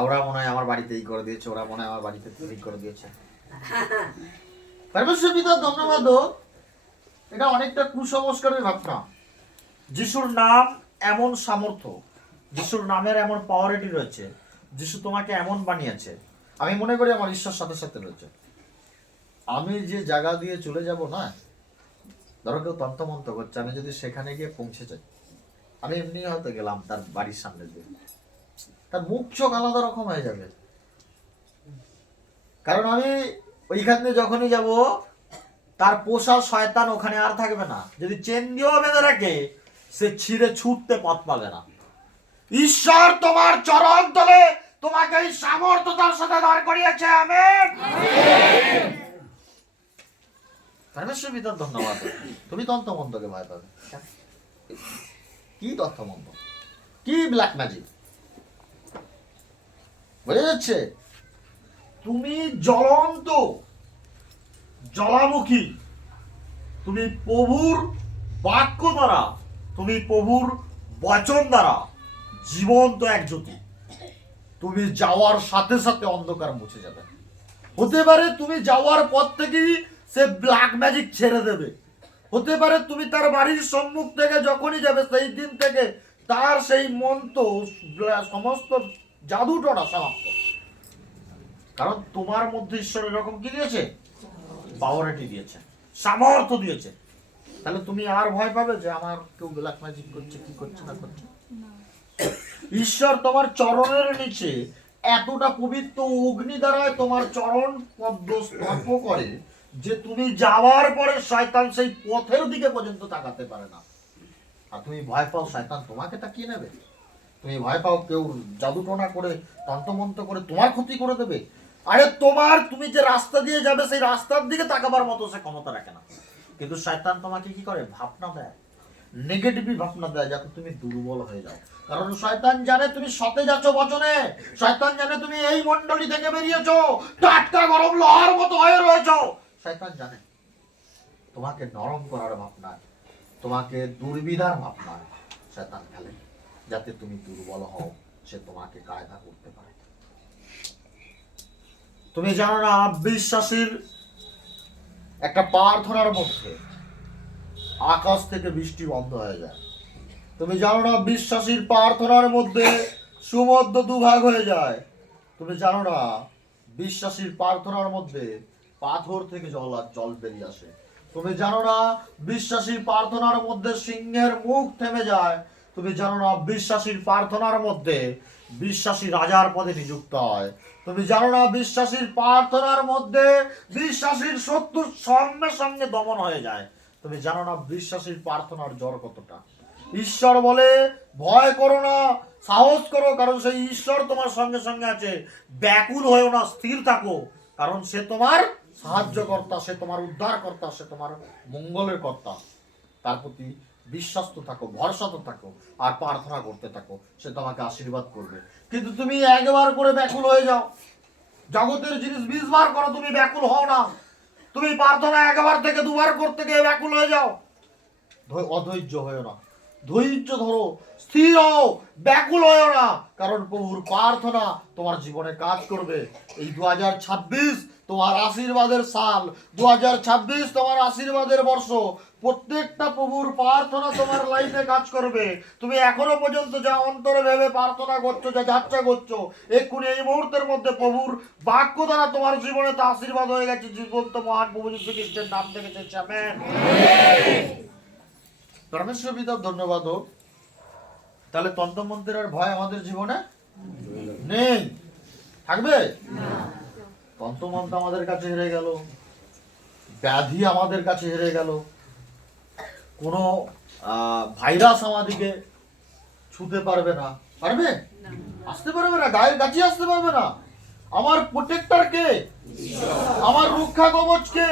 ওরা মনে হয় আমার বাড়িতে এই করে দিয়েছে, ওরা মনে হয় আমার বাড়িতে এই করে দিয়েছে। পরমেশ্বর পিতা ধন্যবাদ হোক। এটা অনেকটা কুসংস্কারের ভাবনা। যিশুর নাম এমন সামর্থ্য, যিশুর নামের এমন পাওয়ারিটি রয়েছে, যিশু তোমাকে এমন বানিয়েছে। আমি মনে করি আমার ঈশ্বর সাথে সাথে রয়েছে। আমি যে জায়গা দিয়ে চলে যাব না, ধরো কেউ তন্তমন্ত করছে, আমি যদি সেখানে গিয়ে পৌঁছে যাই, আমি এমনি হয়তো গেলাম তার বাড়ির সামনে দিয়ে, তার মুখ চোখ আলাদা রকম হয়ে যাবে। কারণ আমি ওইখান দিয়ে যখনই যাব, তার পোষা শয়তান ওখানে আর থাকবে না। যদি চেন দিয়েও বেঁধে রাখে, সে ছিঁড়ে ছুটতে পথ পাবে না। ঈশ্বর তোমার চরণ তলে তোমাকে এই সামর্থ্য তার সাথে দাঁড় করিয়েছে। আমেন। পরমেশ্বর পিতার ধন্যবাদ। তুমি তন্ত্রমন্ত্রকে ভয় পাবে? কি তন্ত্রমন্ত্র, কি ব্ল্যাক ম্যাজিক, বোঝা যাচ্ছে? তুমি জ্বলন্ত, জ্বালামুখী, তুমি প্রভুর বাক্য দ্বারা, তুমি প্রভুর বচন দ্বারা জীবন্ত এক জ্যোতি। তুমি যাওয়ার সাথে সাথে অন্ধকার মুছে যাবে। হতে পারে তুমি যাওয়ার পর থেকেই সে ব্ল্যাক ম্যাজিক ছেড়ে দেবে। হতে পারে তুমি তার বাড়ির সম্মুখ থেকে যখনই যাবে, সেই দিন থেকে তার সেই মন্ত্র, সমস্ত জাদুটনা সমাপ্ত। কারণ তোমার মধ্যে ঈশ্বর এরকম কি দিয়েছে? পাওয়ারিটি দিয়েছে, সামর্থ্য দিয়েছে। তাহলে তুমি আর ভয় পাবে যে আমার কেউ ব্ল্যাক ম্যাজিক করছে, কি করছে না করছে? ঈশ্বর তোমার চরণের নিচে এতটা পবিত্র অগ্নি দ্বারা তোমার চরণ পদ্ম স্পর্শ করে যে তুমি যাওয়ার পরে শয়তান সেই পথের দিকে পর্যন্ত তাকাতে পারে না। আর তুমি ভয় পাও শয়তান তোমাকে তাকিয়ে নেবে? তুমি ভয় পাও কেউ জাদুটনা করে, তন্ত্রমন্ত্র করে তোমার ক্ষতি করে দেবে? আরে তুমি যে রাস্তা দিয়ে যাবে, সেই রাস্তার দিকে তাকাবার মতো সে ক্ষমতা রাখে না। কিন্তু শয়তান তোমাকে কি করে? ভাবনা দেয়, নেগেটিভ ভাবনা দেয়, যাতে তুমি দুর্বল হয়ে যাও। কারণ শয়তান জানে তুমি সতেজ আছো বচনে। শয়তান জানে তুমি এই মণ্ডলী থেকে বেরিয়েছো, টাটকা গরম লোহার মতো হয়ে রয়েছো। শয়তান জানে তোমাকে নরম করার ভাবনায়, তোমাকে দুর্বিধার ভাবনায় শয়তান খেলে, যাতে তুমি দুর্বল হও, সে তোমাকে কায়দা করতে পারে। তুমি জানো না, বিশ্বাসীর একটা প্রার্থনার মধ্যে আকাশ থেকে বৃষ্টি বন্ধ হয়ে যায়। তুমি জানো না, বিশ্বাসীর প্রার্থনার মধ্যে সমুদ্র দুভাগ হয়ে যায়। তুমি জানো না, বিশ্বাসীর প্রার্থনার মধ্যে পাথর থেকে জল বেরিয়ে আসে। তুমি জানো না, বিশ্বাসীর প্রার্থনার মধ্যে সিংহের মুখ থেমে যায়। তুমি জানো না, বিশ্বাসীর প্রার্থনার মধ্যে বিশ্বাসী রাজার পদে নিযুক্ত হয়। তুমি জানো না, বিশ্বাসীর প্রার্থনার মধ্যে বিশ্বাসীর শত্রুর সঙ্গে সঙ্গে দমন হয়ে যায়। তুমি জানো না, বিশ্বাসীর প্রার্থনার জ্বর কতটা। ঈশ্বর বলে, ভয় করো না, সাহস করো, কারণ সেই ঈশ্বর তোমার সঙ্গে সঙ্গে আছে। ব্যাকুল হয়েও না, স্থির থাকো, কারণ সে তোমার সাহায্যকর্তা, সে তোমার উদ্ধারকর্তা, সে তোমার মঙ্গলের কর্তা। তার প্রতি বিশ্বাস্ত থাকো, ভরসা থাকো, আর প্রার্থনা করতে থাকো, সে তোমাকে আশীর্বাদ করবে। কিন্তু তুমি একবার করে ব্যাকুল হয়ে যাও, জগতের জিনিস 20 বার করো, তুমি ব্যাকুল হও না। তুমি প্রার্থনা একবার থেকে 2 বার করতে গিয়ে ব্যাকুল হয়ে যাও। অধৈর্য হয়েও না, ধৈর্য ধরো, স্থির হও, ব্যাকুল হয়েও না, কারণ প্রভুর প্রার্থনা তোমার জীবনে কাজ করবে। এই 2026 তোমার আশীর্বাদের সাল, 2026 তোমার আশীর্বাদের বর্ষ। প্রত্যেকটা প্রভুর প্রার্থনা তোমার লাইফে কাজ করবে। তুমি এখনো পর্যন্ত যা অন্তরে ভেবে প্রার্থনা করছো, যা যাত্রা করছো, এক্ষুনি এই মুহূর্তের মধ্যে প্রভুর বাক্য দ্বারা তোমার জীবনে তা আশীর্বাদ হয়ে গেছে। জীবন্ত মহান প্রভু যীশু খ্রিস্টের নাম থেকে চেয়েছি, আমেন। পরমেশ্বর পিতার ধন্যবাদ হোক। তাহলে তন্ত্রমন্ত্রের ভয় আমাদের জীবনে নেই, থাকবে? তন্ত্রমন্ত্র আমাদের কাছে হেরে গেল, ব্যাধি আমাদের কাছে হেরে গেল, কোনো ভাইরাস আমাদেরকে ছুতে পারবে না, পারবে? আসতে পারবে না, গায়ের কাছে আসতে পারবে না। আমার প্রোটেক্টর কে? আমার রক্ষা কবচ কে?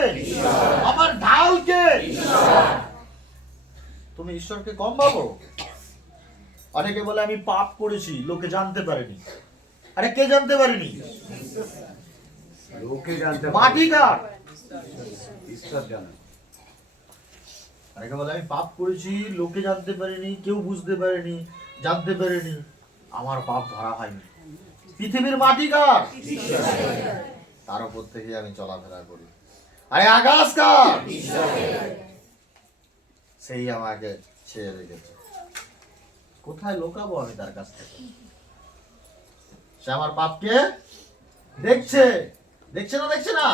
আমার ঢাল কে? তুমি ঈশ্বরকে কম ভাবো? অনেকে বলে আমি পাপ করেছি, লোকে জানতে পারেনি। আরে কে জানতে পারেনি? লোকে জানতে মাটি কার? ঈশ্বর জানে। অনেকে বলে আমি পাপ করেছি, লোকে জানতে পারেনি, কেউ বুঝতে পারেনি, জানতে পারেনি। আমার পাপ ধরা হয়নি। পৃথিবীর মাটি কার? তার উপর থেকে আমি চলাফেরা করি। আরে আকাশ কার? সেই আমাকে ছেড়ে রেখেছে। কোথায় লুকাবো আমি তার কাছ থেকে? সে আমার পাপকে দেখছে, দেখছে না? দেখছে না?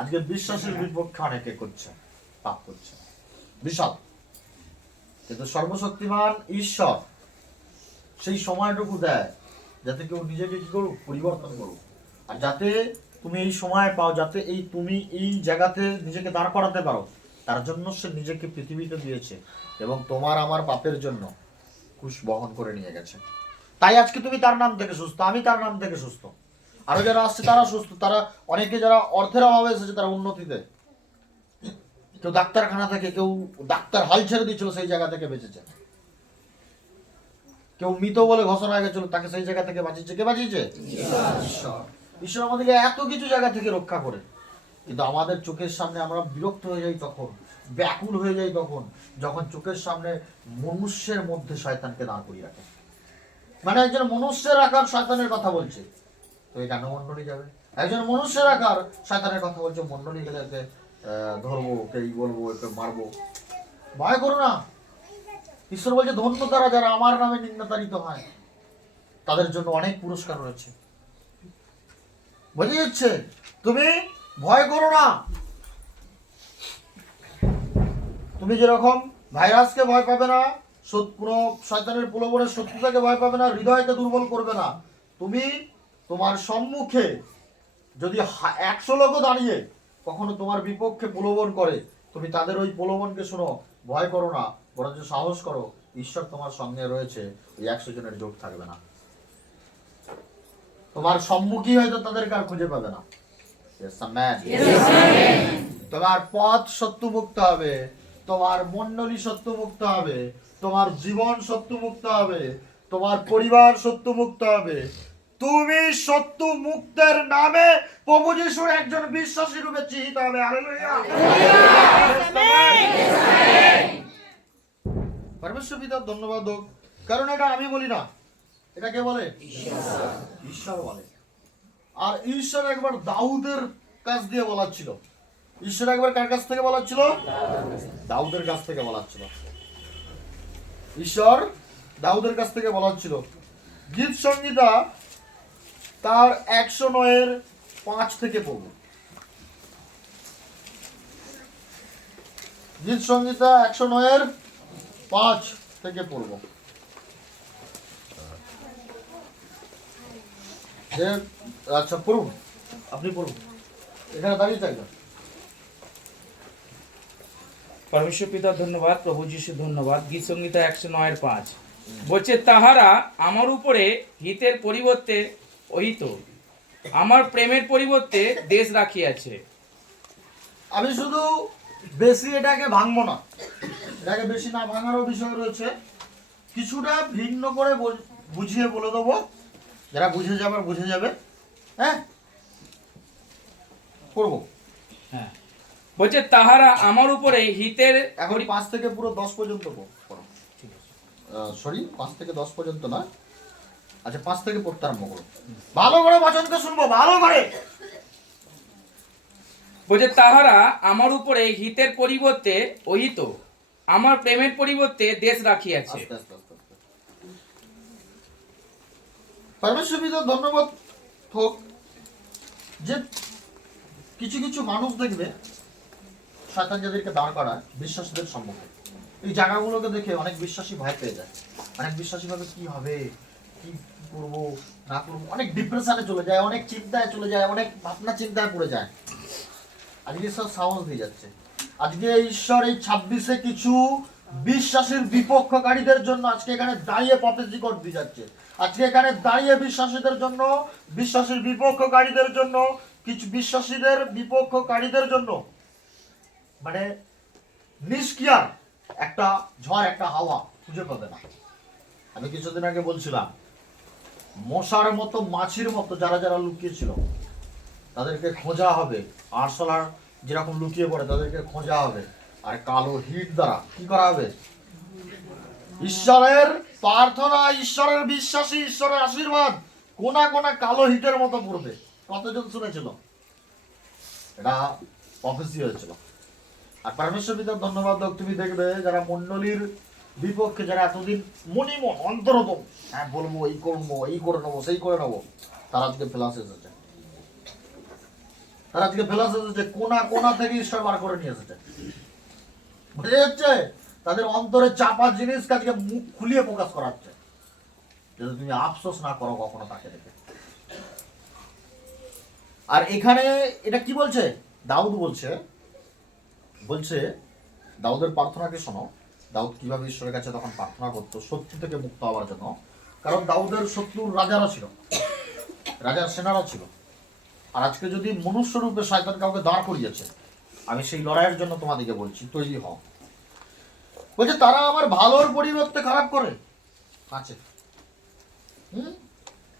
আজকে বিশ্বাসের বিপক্ষে অনেকে করছে, পাপ করছে, বিশাল। কিন্তু সর্বশক্তিমান ঈশ্বর সেই সময়টুকু দেয় যাতে কেউ নিজেকে কি করুক, পরিবর্তন করুক। আর যাতে তুমি এই সময় পাও, যাতে তুমি এই জায়গাতে নিজেকে দাঁড় করাতে পারো, তার জন্য সে নিজেকে পৃথিবীতে দিয়েছে এবং তোমার আমার পাপের জন্য ক্রুশ বহন করে নিয়ে গেছে। তাই আজকে তুমি তার নাম থেকে সুস্থ, আমি তার নাম থেকে সুস্থ, আরো যারা আসছে তারা সুস্থ। তারা অনেকে যারা অর্থের অভাবে এসেছে তারা উন্নতিতে, কেউ ডাক্তারখানা থেকে, কেউ ডাক্তার হাল ছেড়ে দিয়েছিল সেই জায়গা থেকে বেঁচেছে, কেউ মৃত বলে ঘোষণা হয়ে গেছিল তাকে সেই জায়গা থেকে বাঁচিয়েছে। কে বাঁচিয়েছে? ঈশ্বর। ঈশ্বর আমাদেরকে এত কিছু জায়গা থেকে রক্ষা করে, কিন্তু আমাদের চোখের সামনে আমরা বিরক্ত হয়ে যাই তখন, ব্যাকুল হয়ে যাই তখন, যখন চোখের সামনে মনুষ্যের মধ্যে শয়তানকে দাঁড় করিয়ে রাখে। মানে একজন মনুষ্যের আকার শয়তানের কথা বলছে, তো এই কেন মন্ডলী যাবে? একজন মনুষ্যের আকার শয়তানের কথা বলছে, মন্ডলী গেলে ধরবো, ওকে বলবো, ওকে মারবো। ভয় করো না। ঈশ্বর বলছে ধন্য তারা যারা আমার নামে নিন্দাতাড়িত হয়, তাদের জন্য অনেক পুরস্কার রয়েছে। বুঝে যাচ্ছে? তুমি ভয় করো না। তুমি যেরকম ভাইরাসকে ভয় পাবে না, কোনো শয়তানের প্রলোভনের শত্রুতাকে ভয় পাবে না, হৃদয়কে দুর্বল করবে না। তুমি তোমার সম্মুখে যদি 100 লোকও দাঁড়িয়ে কখনো তোমার বিপক্ষে প্রলোভন করে, তুমি তাদের ওই প্রলোভনকে শোনো, ভয় করো না, বরঞ্চ সাহস করো। ঈশ্বর তোমার সঙ্গে রয়েছে, ওই 100 জনের জোট থাকবে না। তোমার সম্মুখী হয়তো তাদেরকে আর খুঁজে পাবে না। তোমার পথ সত্যমুক্ত হবে, তোমার মণ্ডলী সত্যমুক্ত হবে, তোমার জীবন সত্যমুক্ত হবে, তোমার পরিবার সত্যমুক্ত হবে। তুমি সত্য মুক্তের নামে প্রভু যিশুর একজন বিশ্বাসী রূপে চিহ্নিত হবে। হালেলুয়া। পরমেশ্বর পিতা ধন্যবাদ হোক, কারণ এটা আমি বলি না, এটা কে বলে? ঈশ্বর বলে। আর ঈশ্বর একবার দাউদের কাছ দিয়ে বলাচ্ছিল। ঈশ্বর একবার কার কাছ থেকে বলাচ্ছিল? দাউদের কাছ থেকে বলাচ্ছিল। ঈশ্বর দাউদের কাছ থেকে বলাচ্ছিল। গীত সংহিতা তার 109:5 থেকে পড়ব। গীত সংহিতা 109:5 থেকে পড়ব। আচ্ছা পড়ুন, আপনি পড়ুন, এখানে দাঁড়িয়ে থাকবেন। পরমেশ্বর পিতা ধন্যবাদ, প্রভু যিশু ধন্যবাদ। গীত সংহিতা 109:5 বলছে, তাহারা আমার উপরে হিতের পরিবর্তে অহিত, আমার প্রেমের পরিবর্তে দেশ রাখিয়াছে। আমি শুধু বেশি এটাকে ভাঙবো না, এটাকে বেশি না ভাঙারও বিষয় রয়েছে। কিছুটা ভিন্ন করে বুঝিয়ে বলে দেবো, যারা বুঝে যাবে বুঝে যাবে। হ্যাঁ, করবো। হ্যাঁ, বলছে তাহারা আমার উপরে হিতের এখন 5 থেকে পুরো 10 পর্যন্ত পড়ো। সরি, 5 থেকে 10 পর্যন্ত না। আচ্ছা, 5 থেকে পড়তে আরম্ভ করো। ভালো করে বচনকে শুনবো, ভালো করে। বলছে তাহারা আমার উপরে হিতের পরিবর্তে অহিত, আমার প্রেমের পরিবর্তে দেশ রাখিয়াছে। আস্তে আস্তে আস্তে আস্তে। পরমেশ্বর পিতা ধন্যবাদ হোক যে কিছু কিছু মানুষ দেখবে শয়তান যাদেরকে দাঁড় করায় বিশ্বাসীদের সম্মুখে, এই জায়গাগুলোকে দেখে অনেক বিশ্বাসী ভয় পেয়ে যায়। অনেক বিশ্বাসী ভাবে কি হবে, কি করবো না করবো, অনেক ডিপ্রেশনে চলে যায়, অনেক চিন্তায় চলে যায়, অনেক ভাবনা চিন্তায় পড়ে যায়। আজকে সব সাহস দিয়ে যাচ্ছে। আজকে ঈশ্বর এই 26-এ কিছু বিশ্বাসের বিপক্ষকারীদের জন্য আজকে এখানে দাঁড়িয়ে প্রফেসি কোড দিয়ে যাচ্ছে। আজকে এখানে দাঁড়িয়ে বিশ্বাসীদের জন্য, বিশ্বাসের বিপক্ষকারীদের জন্য, কিছু বিশ্বাসীদের বিপক্ষকারীদের জন্য মানে নিষ্ক্রিয়ার একটা ঝড়, একটা হাওয়া খুঁজে পাবে না। আমি কিছুদিন আগে বলছিলাম, মশার মতো, মাছির মতো যারা যারা লুকিয়েছিল তাদেরকে খোঁজা হবে। আরশোলার যেরকম লুকিয়ে পড়ে তাদেরকে খোঁজা হবে, আর কালো হিট দ্বারা কি করা হবে? ঈশ্বরের প্রার্থনা, ঈশ্বরের বিশ্বাসী, ঈশ্বরের আশীর্বাদ কোনা কোনা কালো হিটের মতো পড়বে। কতজন শুনেছিল? এটা প্রফেসি হয়েছিল। আর পরমেশ্বর পিতার ধন্যবাদ হোক, তুমি দেখবে যারা মণ্ডলীর বিপক্ষে, যারা এতদিন মনিমন অন্তরতম, হ্যাঁ বলবো এই করবো, এই করে নেবো, সেই করে নেবো, তারা আজকে ফেলাস এসেছে। তারা আজকে ফেলাস এসেছে, কোনা কোনা থেকে ঈশ্বর বার করে নিয়ে এসেছে। বুঝে যাচ্ছে? তাদের অন্তরে চাপা জিনিস আজকে মুখ খুলিয়ে প্রকাশ করাচ্ছে, যাতে তুমি আফসোস না করো কখনো তাকে দেখে। আর এখানে এটা কি বলছে? দাউদ বলছে দাউদের প্রার্থনাকে শোনো। দাউদ কিভাবে ঈশ্বরের কাছে তখন প্রার্থনা করতো শত্রু থেকে মুক্ত হওয়ার জন্য। কারণ দাউদের শত্রুর রাজারা ছিল, রাজার সেনারা ছিল। আর আজকে যদি মনুষ্য রূপে শয়তান কাউকে দাঁড় করিয়েছে, আমি সেই লড়াইয়ের জন্য তোমাদেরকে বলছি, তৈরি হও। বলছে তারা আমার ভালোর পরিবর্তে খারাপ করে আছে।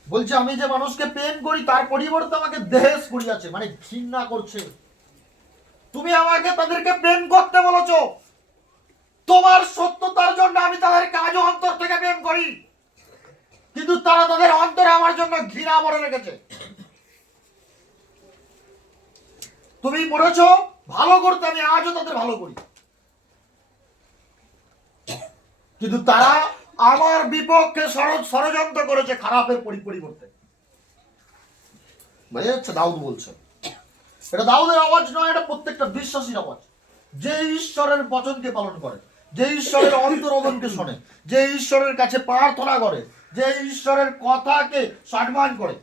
বলছে আমি যে মানুষকে প্রেম করি তার পরিবর্তে আমাকে দেহেস করিয়াছে, মানে ঘৃণা করছে। তুমি আমাকে তাদেরকে প্রেম করতে বলেছো, তোমার সত্যতার জন্য আমি তাদের কাজও অন্তর থেকে প্রেম করি, কিন্তু তারা তাদের অন্তরে আমার জন্য ঘৃণা ভরে রেখেছে। তুমি বলেছো ভালো করতে, আমি আজও তাদের ভালো করি, কিন্তু তারা আমার বিপক্ষে ষড়যন্ত্র করেছে খারাপের পরিবর্তে। বুঝা যাচ্ছে? দাউদ বলছে, এটা দাউদের আওয়াজ নয়, এটা প্রত্যেকটা বিশ্বাসীর আওয়াজ, যে ঈশ্বরের বচনকে পালন করে, যে ঈশ্বরের অন্তরোদনকে শোনে, যে ঈশ্বরের কাছে প্রার্থনা করে, যে ঈশ্বরের কথাকে সম্মান করে।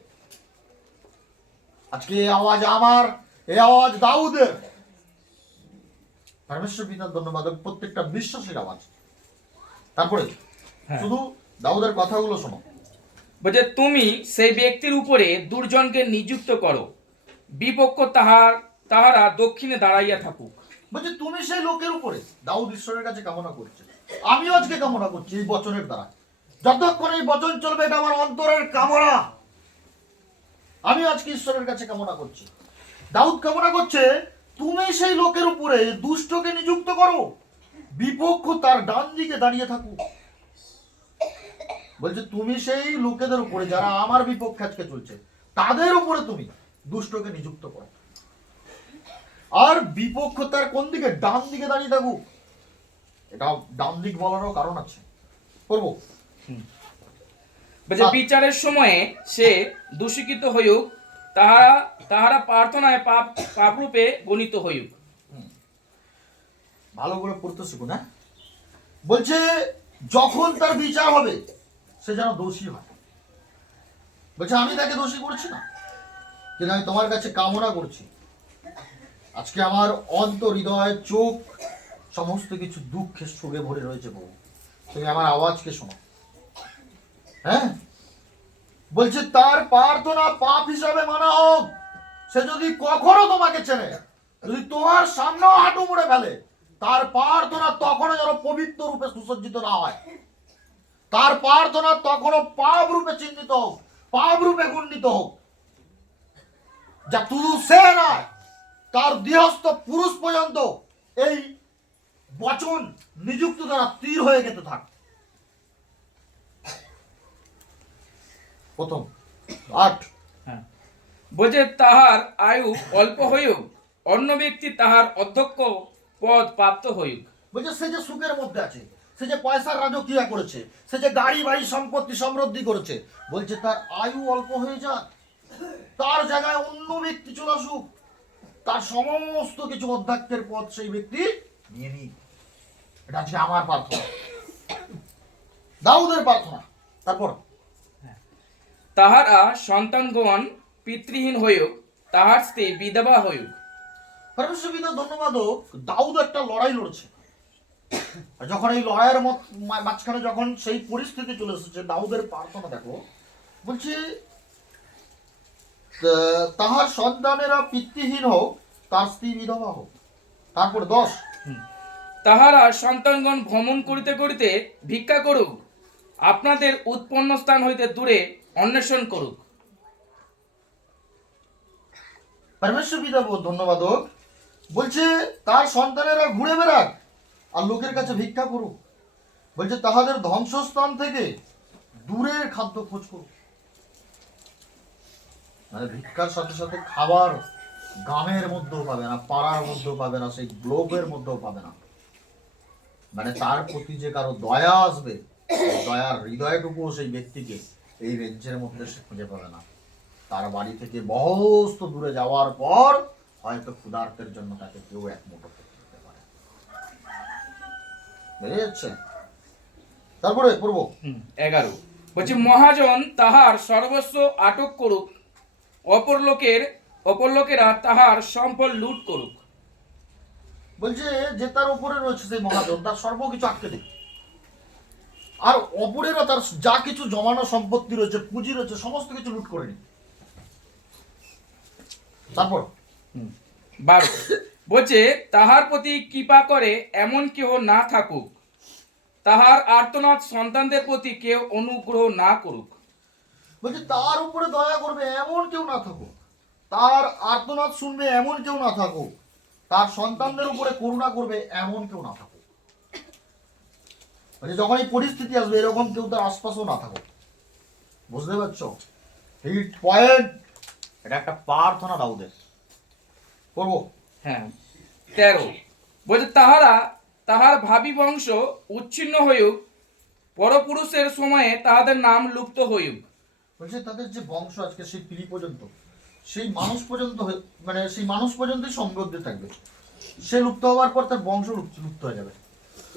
আজকে এই আওয়াজ আমার, এই আওয়াজ দাউদের। পরমেশ্বর পিতার ধন্যবাদ, প্রত্যেকটা বিশ্বাসীর আওয়াজ। তারপরে শুধু দাউদের কথাগুলো শোনো। বলছে তুমি সেই ব্যক্তির উপরে দুর্জনকে নিযুক্ত করো, বিপক্ষ তাহারা দক্ষিণে দাঁড়াইয়া থাকুক। বলছে তুমি সেই লোকের উপরে। দাউদ ঈশ্বরের কাছে কামনা করছে, আমিও আজকে কামনা করছি এই বচনের দ্বারা। যতক্ষণ এই বচন চলবে, এটা আমার অন্তরের কামনা। আমি আজকে ঈশ্বরের কাছে কামনা করছি। দাউদ কামনা করছে তুমি সেই লোকের উপরে দুষ্টকে নিযুক্ত করো, বিপক্ষ তার ডান দিকে দাঁড়িয়ে থাকুক। বলছে তুমি সেই লোকেদের উপরে যারা আমার বিপক্ষে আজকে চলছে, তাদের উপরে তুমি দুষ্টকে নিযুক্ত করো। আর বিপক্ষ তার কোন দিকে? ডান দিকে দাঁড়িয়ে থাকুক। এটা ডান দিক বলারও কারণ আছে, করবো। বলছে বিচারের সময়ে সে দূষীকৃত হইউক, তাহারা প্রার্থনায় পাপ রূপে গণিত হইউক। ভালো করে পড়তে শিখুন। হ্যাঁ, বলছে যখন তার বিচার হবে সে যেন দোষী হয়। বলছে আমি তাকে দোষী করছি না, কিন্তু আমি তোমার কাছে কামনা করছি আজকে আমার অন্তর, হৃদয়, চোখ সমস্ত কিছু দুঃখে সুখে ভরে রয়েছে। বউ, তুমি আমার আওয়াজকে শোনো। হ্যাঁ, বলছে তার প্রার্থনা পাপ হিসাবে মানা হোক। সে যদি কখনো তোমাকে চেনে, যদি তোমার সামনেও হাঁটু মুড়ে ফেলে, তার প্রার্থনা তখনও যেন পবিত্র রূপে সুসজ্জিত না হয়। তার প্রার্থনা তখনও পাপ রূপে চিহ্নিত হোক, পাপ রূপে গণ্ডিত হোক। যা শুধু সে নয়, তার গৃহস্থ পুরুষ পর্যন্ত এই বচন নিযুক্ত দ্বারা তীর হয়ে যেতে থাক। প্রথম 8। বলছে তাহার আয়ু অল্প হইউক, অন্য ব্যক্তি তাহার অধ্যক্ষ পদ প্রাপ্ত হইউক। বলছে সে যে সুখের মধ্যে আছে, সে যে পয়সার রাজকীয় করেছে, সে যে গাড়ি বাড়ি সম্পত্তি সমৃদ্ধি করেছে, বলছে তার আয়ু অল্প হয়ে যাক, তার জায়গায় অন্য ব্যক্তি চলে আসুক, তার সমস্ত কিছু অধ্যক্ষের পদ সেই ব্যক্তি নিয়ে নিক। এটা আজকে আমার প্রার্থনা, দাউদের প্রার্থনা। তারপর তাহারা সন্তানগণ পিতৃহীন হইউক, তাহার স্ত্রী বিধবা হইউক। পরমেশ্বর পিতা ধন্যবাদ হোক, দাউদ একটা লড়াই লড়ছে। আর যখন এই লড়াইয়ের মাঝখানে যখন সেই পরিস্থিতি চলে এসেছে, দাউদের প্রার্থনা দেখো। বলছে তাহার সন্তানেরা পিতৃহীন হোক, তার স্ত্রী বিধবা হোক। তারপরে 10, তাহারা সন্তানগণ ভ্রমণ করিতে করিতে ভিক্ষা করুক, আপনাদের উৎপন্ন স্থান হইতে দূরে অন্বেষণ করুক। পরমেশ্বর পিতা ধন্যবাদ হোক, বলছে তার সন্তানেরা ঘুরে বেড়াক আর লোকের কাছে ভিক্ষা করুক। বলছে তাহাদের ধ্বংসস্থান থেকে দূরের খাদ্য খোঁজ করুক। মানে ভিক্ষার সাথে সাথে খাবার গ্রামের মধ্যেও পাবে না, পাড়ার মধ্যেও পাবে না, সেই গ্লোবের মধ্যেও পাবে না। মানে তার প্রতি যে কারো দয়া আসবে, দয়ার হৃদয়টুকুও সেই ব্যক্তিকে এই রেঞ্জের মধ্যে সে খুঁজে পাবে না। তার বাড়ি থেকে বহুস্ত দূরে যাওয়ার পর হয়তো ক্ষুধার্তের জন্য তাকে কেউ এক মুঠো খেতে দিতে পারে। বুঝে যাচ্ছে? তারপরে পড়বো 11 বলছে মহাজন তাহার সর্বস্ব আটক করুক, অপর লোকেরা তাহার সম্পদ লুট করুক। বলছে যে তার উপরে রয়েছে সেই মহাজন তার সর্বকিছু আটকে দিক, আর অপরেরা তার যা কিছু জমানো সম্পত্তি রয়েছে, পুঁজি রয়েছে, সমস্ত কিছু লুট করে নি। তারপর 12 বলছে তাহার প্রতি কৃপা করে এমন কেহ না থাকুক, তাহার আর্তনাদ সন্তানদের প্রতি কেউ অনুগ্রহ না করুক। বলছে তার উপরে দয়া করবে এমন কেউ না থাকুক, তার আর্তনাদ শুনবে এমন কেউ না থাকুক, তার সন্তানদের উপরে করুণা করবে এমন কেউ না থাকুক। মানে যখন এই পরিস্থিতি আসবে এরকম কেউ তার আশপাশেও না থাকুক। বুঝতে পারছো? Hit point. এটা একটা প্রার্থনা দাউদের। করবো হ্যাঁ 13 বলছে তাহার ভাবি বংশ উচ্ছিন্ন হইউক, পরপুরুষের সময়ে তাহাদের নাম লুপ্ত হইউক। বলছে তাদের যে বংশ আজকে সেই পিড়ি পর্যন্ত, সেই মানুষ পর্যন্ত মানে সেই মানুষ পর্যন্তই সমৃদ্ধ থাকবে। সে লুপ্ত হওয়ার পর তার বংশ লুপ্ত হয়ে যাবে,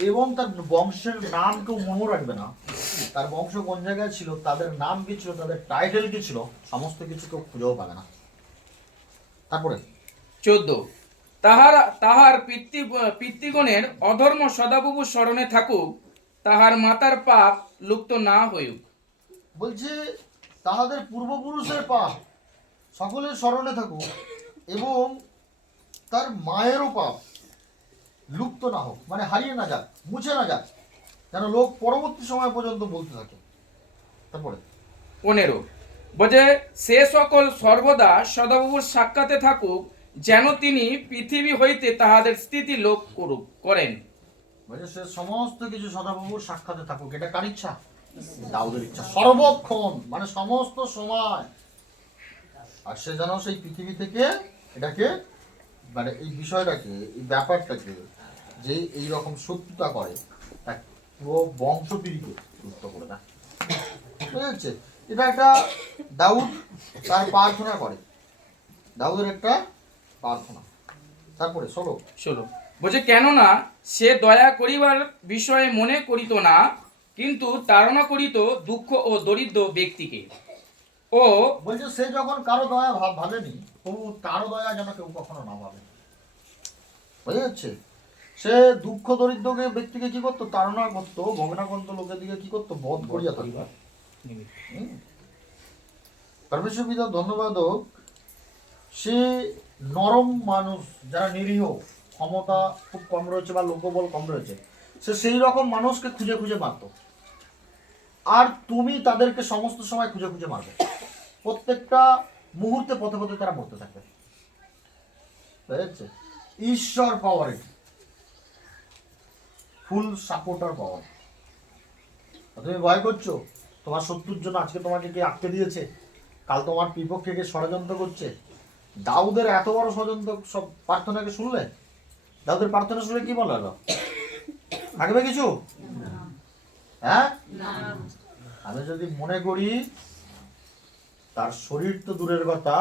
এবং তার বংশের নাম কেউ মনে রাখবে না। তার বংশ কোন জায়গায় ছিল, তাদের নাম কি ছিল, তাদের টাইটেল কি ছিল, সমস্ত কিছু কেউ খুঁজেও পাবে না। তারপরে 14 তাহার পিতৃগণের অধর্ম সদাপ্রভু স্মরণে থাকুক, তাহার মাতার পাপ লুপ্ত না হইউক। বলছে তাহাদের পূর্বপুরুষের পাপ সকলের স্মরণে থাকুক, এবং তার মায়েরও পাপ লুপ্ত না হোক, মানে হারিয়ে না যাক, মুছে না যাক, যেন লোক পরবর্তী সময় পর্যন্ত বলতে থাকে। তারপরে 15 বলছে সে সকল সর্বদা সদাপ্রভুর সাক্ষাতে থাকুক, যেন তিনি পৃথিবী হইতে তাহাদের স্থিতি লোপ করেন। বলছে সে সমস্ত কিছু সদাপ্রভুর সাক্ষাতে থাকুক। এটা কার ইচ্ছা? দাউদের ইচ্ছা, সর্বক্ষণ, মানে সমস্ত সময়। আর সে যেন সেই পৃথিবী থেকে এটাকে, মানে এই বিষয়টাকে, এই ব্যাপারটাকে যে এইরকম শত্রুতা করে তা পুরো বংশ পিড়িকে লুপ্ত করে দেয়। বুঝতে পারছে? এটা একটা দাউদ তার প্রার্থনা করে, দাউদের একটা প্রার্থনা। তারপরে 16 বলছে কেননা সে দয়া করিবার বিষয়ে মনে করিত না, কিন্তু তাড়না করিত দুঃখ ও দরিদ্র ব্যক্তিকে। ও বলছে সে যখন কারো দয়া ভাবেনি, তবু কারো দয়া যেন কেউ কখনো না ভাবে। বুঝে যাচ্ছে? সে দুঃখ দরিদ্র ব্যক্তিকে কি করতো? তাড়না করতো, ভগ্নাকন্ত লোকের দিকে কি করতো? বধ করিয়া থাকতো। পরমেশ্বর পিতা ধন্যবাদ হোক, সে নরম মানুষ, যারা নিরীহ, ক্ষমতা খুব কম রয়েছে বা লোকবল কম রয়েছে, সে সেই রকম মানুষকে খুঁজে খুঁজে মারত। আর তুমি তাদেরকে সমস্ত সময় খুঁজে খুঁজে মারবে, প্রত্যেকটা মুহূর্তে পথে পথে তারা মরতে থাকবে। বুঝেছে? ঈশ্বর পাওয়ার, ফুল সাপোর্টার পাওয়ার। তুমি ভয় করছো তোমার শত্রুর জন্য, আজকে তোমাকে কে আটকে দিয়েছে, কাল তোমার বিপক্ষে কে ষড়যন্ত্র করছে। দাউদের এত বড় ষড়যন্ত্র সব প্রার্থনাকে শুনলে, দাউদের প্রার্থনা শুনে কি বলা হলো? থাকবে কিছু? হ্যাঁ, আমি যদি মনে করি তার শরীর তো দূরের কথা,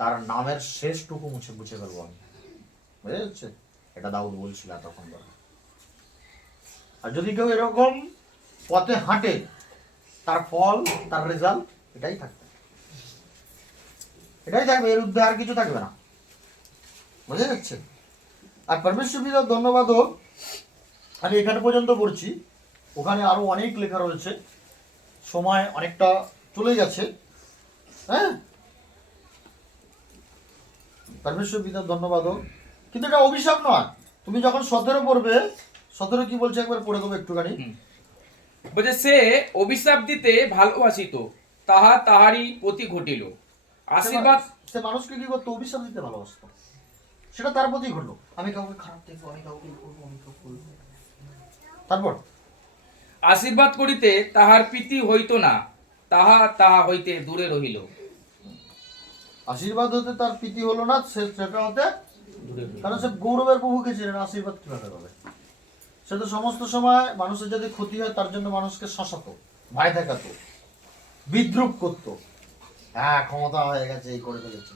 তার নামের শেষটুকু মুছে মুছে ফেলবো আমি। বুঝে যাচ্ছে? এটা দাউদ বলছিল তখন। আর যদি কেউ এরকম পথে হাঁটে, তার ফল, তার রেজাল্ট এটাই থাকবে, এটাই থাকবে, এর ঊর্ধ্বে আর কিছু থাকবে না। বুঝে যাচ্ছে? আর পরমেশ্বর পিতার ধন্যবাদ হোক, আমি এখানে পর্যন্ত পড়ছি, ওখানে আরো অনেক লেখা রয়েছে, সময় অনেকটা চলে গেছে। হ্যাঁ, পরমেশ্বর পিতার ধন্যবাদ হোক। কিন্তু এটা অভিশাপ নয়। তুমি যখন 17 পড়বে, 17 কি বলছে একবার পড়ে দেবো একটুখানি। বলছে সে অভিশাপ দিতে ভালোবাসিত, তাহা তাহারই প্রতি ঘটিল। আশীর্বাদ, সে মানুষকে কি করতো? অভিশাপ দিতে ভালোবাসতো, সেটা তার প্রতি ঘটলো। আমি কাউকে খারাপ দেখবো, আমি কাউকে করবো, আমি কাউকে করবো। তারপর আশীর্বাদ করিতে তাহার প্রীতি হইত না, তাহা তাহা হইতে দূরে রহিল। আশীর্বাদ হতে তার প্রীতি হলো না, সেটা হতে কারণ সে গৌরবের প্রভুকে ছিলেন, আশীর্বাদ কিভাবে পাবে? সে তো সমস্ত সময় মানুষের যদি ক্ষতি হয় তার জন্য মানুষকে শাসাতো, ভয় দেখাতো, বিদ্রুপ করতো। হ্যাঁ, ক্ষমতা হয়ে গেছে, এই করে ফেলেছে।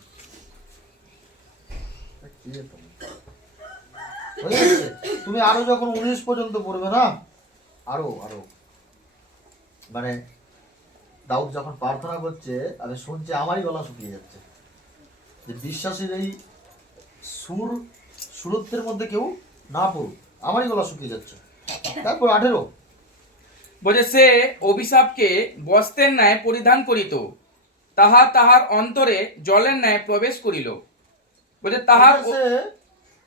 তুমি আরো যখন 19 পর্যন্ত পড়বে না, আরো আরো মানে দাউদ যখন প্রার্থনা করছে, আমি শুনছি আমারই গলা শুকিয়ে যাচ্ছে যে বিশ্বাসীর এই সুরত্বের মধ্যে কেউ না পড়ুক, আমারই গলা শুকিয়ে যাচ্ছে। তারপর 18 বলে সে অভিশাপকে বস্ত্রের ন্যায় পরিধান করিত, তাহা তাহার অন্তরে জলের ন্যায় প্রবেশ করিল। বলে তাহার সে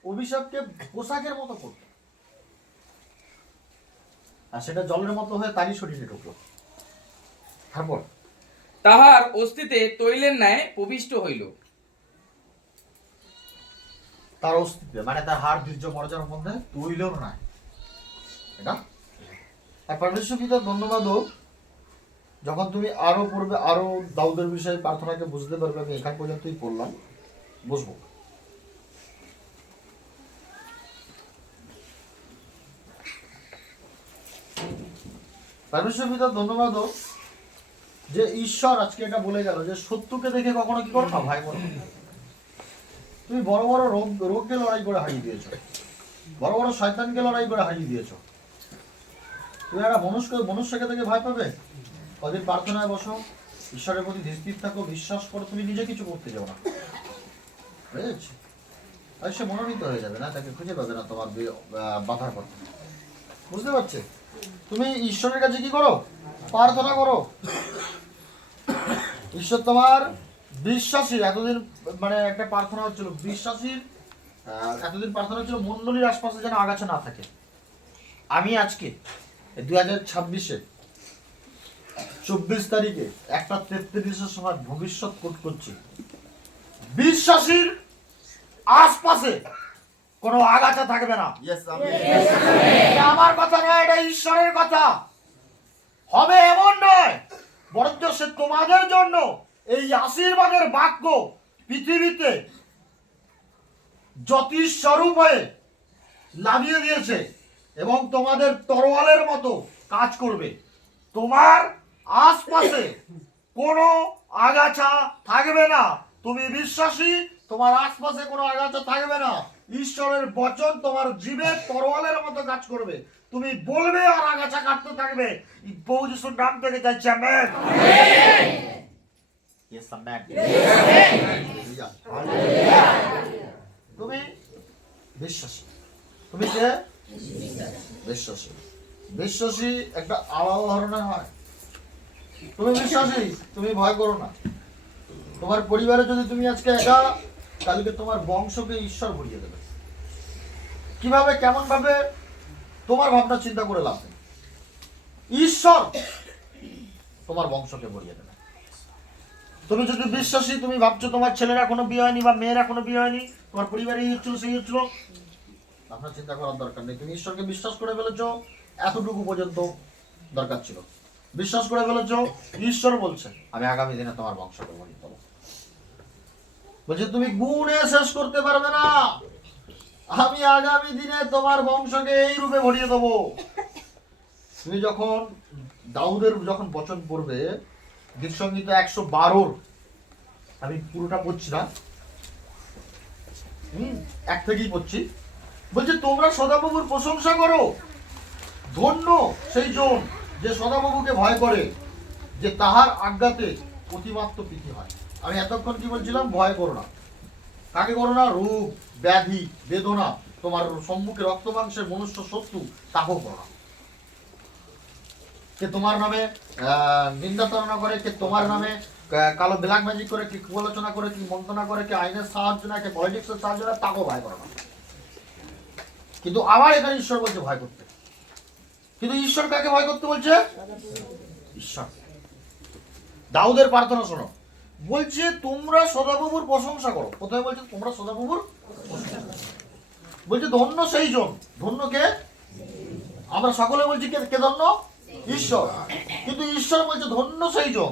অভিশাপকে পোশাকের মতো করত, আর সেটা জলের মতো হয়ে তারই শরীরে ঢুকলো। তারপর তাহার অস্থিতে তৈলের ন্যায় প্রবিষ্ট হইল। তার অস্তিত্বে মানে তার হাড় বীর্য মর্যাদার মধ্যে তৈলর নাই এটা। আর পরমেশ্বর পিতা ধন্যবাদ হোক, যখন তুমি আরো পড়বে আরো দাউদের বিষয়ে প্রার্থনাকে বুঝতে পারবে। আমি এখান পর্যন্তই পড়লাম, বুঝবো। পরমেশ্বর পিতা ধন্যবাদ হোক যে ঈশ্বর আজকে এটা বলে গেল যে শত্রুকে দেখে কখনো কি করো না, ভয় করো না। তুমি বড় বড় রোগকে লড়াই করে হারিয়ে দিয়েছো, বড় বড় শয়তানকে লড়াই করে হারিয়ে দিয়েছো। তুমি একটা মনুষ্যকে দেখে ভয় পাবে? কদিন প্রার্থনায় বসো, ঈশ্বরের প্রতি স্থির থাকো, বিশ্বাস করো, তুমি নিজে কিছু করতে যাও না, বুঝেছি? আর সে মনোনীত হয়ে যাবে না, তাকে খুঁজে পাবে না তোমার বাধার কথা। বুঝতে পারছে? তুমি ঈশ্বরের কাছে কি করো? প্রার্থনা করো। ঈশ্বর তোমার বিশ্বাসীর এতদিন মানে একটা প্রার্থনা হচ্ছিল, বিশ্বাসীর এতদিন প্রার্থনা হচ্ছিল মন্ডলীর আশপাশে যেন আগাছা না থাকে। আমি আজকে 2026-এ 24 তারিখে 1:33-এর সময় ভবিষ্যৎ কোট করছি, বিশ্বাসীর আশপাশে কোনো আগাছা থাকবে না। এটা আমার কথা নয়, এটা ঈশ্বরের কথা। হবে এমন নয়, বরঞ্চ সে তোমাদের জন্য এই আশীর্বাদের বাক্য পৃথিবীতে জ্যোতিস্বরূপ হয়ে লাভিয়ে দিয়েছে এবং তোমাদের তরোয়ালের মতো কাজ করবে। তোমার আশপাশে কোনো আগাছা থাকবে না। তুমি বিশ্বাসী, তোমার আশপাশে কোনো আগাছা থাকবে না। ঈশ্বরের বচন তোমার জীবের তরোয়ালের মতো কাজ করবে। তুমি বলবে আর আগাছা কাটতে থাকবে। প্রভু যিশুর নাম থেকে যাচ্ছে আমেন। Yes, amen. তুমি বিশ্বাসী, তুমি কে? বিশ্বাসী। বিশ্বাসী একটা আলাদা ধরনের হয়। তুমি বিশ্বাসী, তুমি ভয় করো না। তোমার পরিবারে যদি তুমি আজকে একা, কালকে তোমার বংশকে ঈশ্বর ভরিয়ে দেবে। কিভাবে, কেমন ভাবে, তোমার ভাবনা চিন্তা করে লাভ নেই। ঈশ্বর তোমার বংশকে ভরিয়ে দেবে। তুমি যদি বিশ্বাসী, তুমি ভাবছো তোমার ছেলেরা কোনো বিয়ে হয়নি বা মেয়েরা কোনো বিয়ে হয়নি, তোমার পরিবারে এই হচ্ছিল সেই হচ্ছিল, আপনার চিন্তা করার দরকার নেই। তুমি ঈশ্বরকে বিশ্বাস করে ফেলেছো, এতটুকু পর্যন্ত দরকার ছিল। বিশ্বাস করে ফেলেছো, ঈশ্বর বলছে আমি আগামী দিনে তোমার বংশকে ভরিয়ে দেবো। বলছে তুমি গুণে শেষ করতে পারবে না, আমি আগামী দিনে তোমার বংশকে এই রূপে ভরিয়ে দেবো। তুমি যখন দাউদের যখন বচন পড়বে, গীতসংগীত 112, আমি পুরোটা পড়ছি না, 1 থেকেই পড়ছি। বলছে তোমরা সদাপ্রভুর প্রশংসা করো, ধন্য সেই জন যে সদাপ্রভুকে ভয় করে, যে তাহার আজ্ঞাতে অতিমাত্র প্রীতি হয়। আমি এতক্ষণ কি বলছিলাম? ভয় করো না। কাকে করো না? রোগ, ব্যাধি, বেদনা, তোমার সম্মুখে রক্ত মাংসের মনুষ্য শত্রু, তাকেও করো না। কে তোমার নামে নিন্দা তাড়না করে, কে তোমার নামে কালো ব্ল্যাক ম্যাজিক করে, কি কুয়ালোচনা করে, কি মন্ত্রণা করে, কে আইনের সাহায্য নেয়, কে পলিটিক্সের সাহায্য নেয়, তাকেও ভয় করো না। কিন্তু আবার এখানে ঈশ্বর বলছে ভয় করতে। কিন্তু ঈশ্বর কাকে ভয় করতে বলছে? ঈশ্বর। দাউদের প্রার্থনা শোনো, বলছে তোমরা সদাপ্রভুর প্রশংসা করো। কোথায় বলছে তোমরা সদাপ্রভুর? বলছে ধন্য সেই জন। ধন্য কে? আমরা সকলে বলছি কে ধন্য? ঈশ্বর। কিন্তু ঈশ্বর বলছে ধন্য সেই জন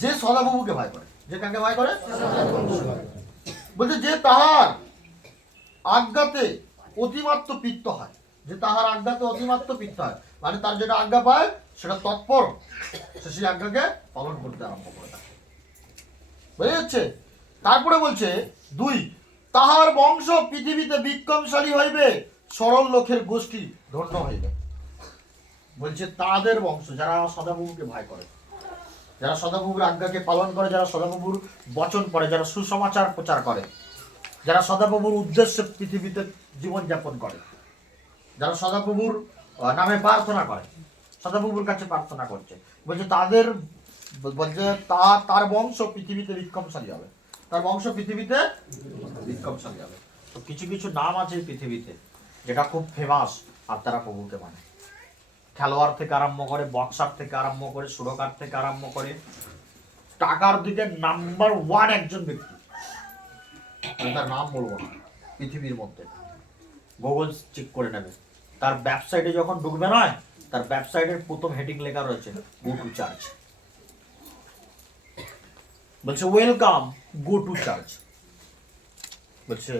যে সদাপ্রভুকে ভয় করে। যে কাকে ভয় করে? বলছে যে তাহার আজ্ঞাতে অতিমাত্র পিত্ত হয়। যে তাহার আজ্ঞাতে অতিমাত্র পিত্ত হয় মানে তার যেটা আজ্ঞা পায় সেটা তৎপর সে সেই আজ্ঞাকে পালন করতে আরম্ভ করে থাকে। বুঝা যাচ্ছে? তারপরে বলছে 2, তাহার বংশ পৃথিবীতে বিক্রমশালী হইবে, সরল লোকের গোষ্ঠী ধন্য হইবে। বলছে তাদের বংশ যারা সদাপ্রভুকে ভয় করে, যারা সদাপ্রভুর আজ্ঞাকে পালন করে, যারা সদাপ্রভুর বচন পড়ে, যারা সুসমাচার প্রচার করে, যারা সদাপ্রভুর উদ্দেশ্যে পৃথিবীতে জীবনযাপন করে, যারা সদাপ্রভুর নামে প্রার্থনা করে, সদাপ্রভুর কাছে প্রার্থনা করছে, বলছে তাদের বলছে তার বংশ পৃথিবীতে বিক্রমশালী হবে। তার বংশ পৃথিবীতে বিক্রমশালী হবে। তো কিছু কিছু নাম আছে এই পৃথিবীতে যেটা খুব ফেমাস আর তারা প্রভুকে মানে। খেলোয়াড় থেকে আরম্ভ করে, বক্সার থেকে আরম্ভ করে, সুরকার থেকে আরম্ভ করে, টাকার দিকে নাম্বার 1 একজন ব্যক্তি, আমি তার নাম বলবো না, পৃথিবীর মধ্যে গুগল চেক করে নেবে। তার ওয়েবসাইটে যখন ঢুকবে নয়, তার ওয়েবসাইটের প্রথম হেডিং লেখা রয়েছে গো টু চার্চ। বলছে ওয়েলকাম, গো টু চার্চ। বলছে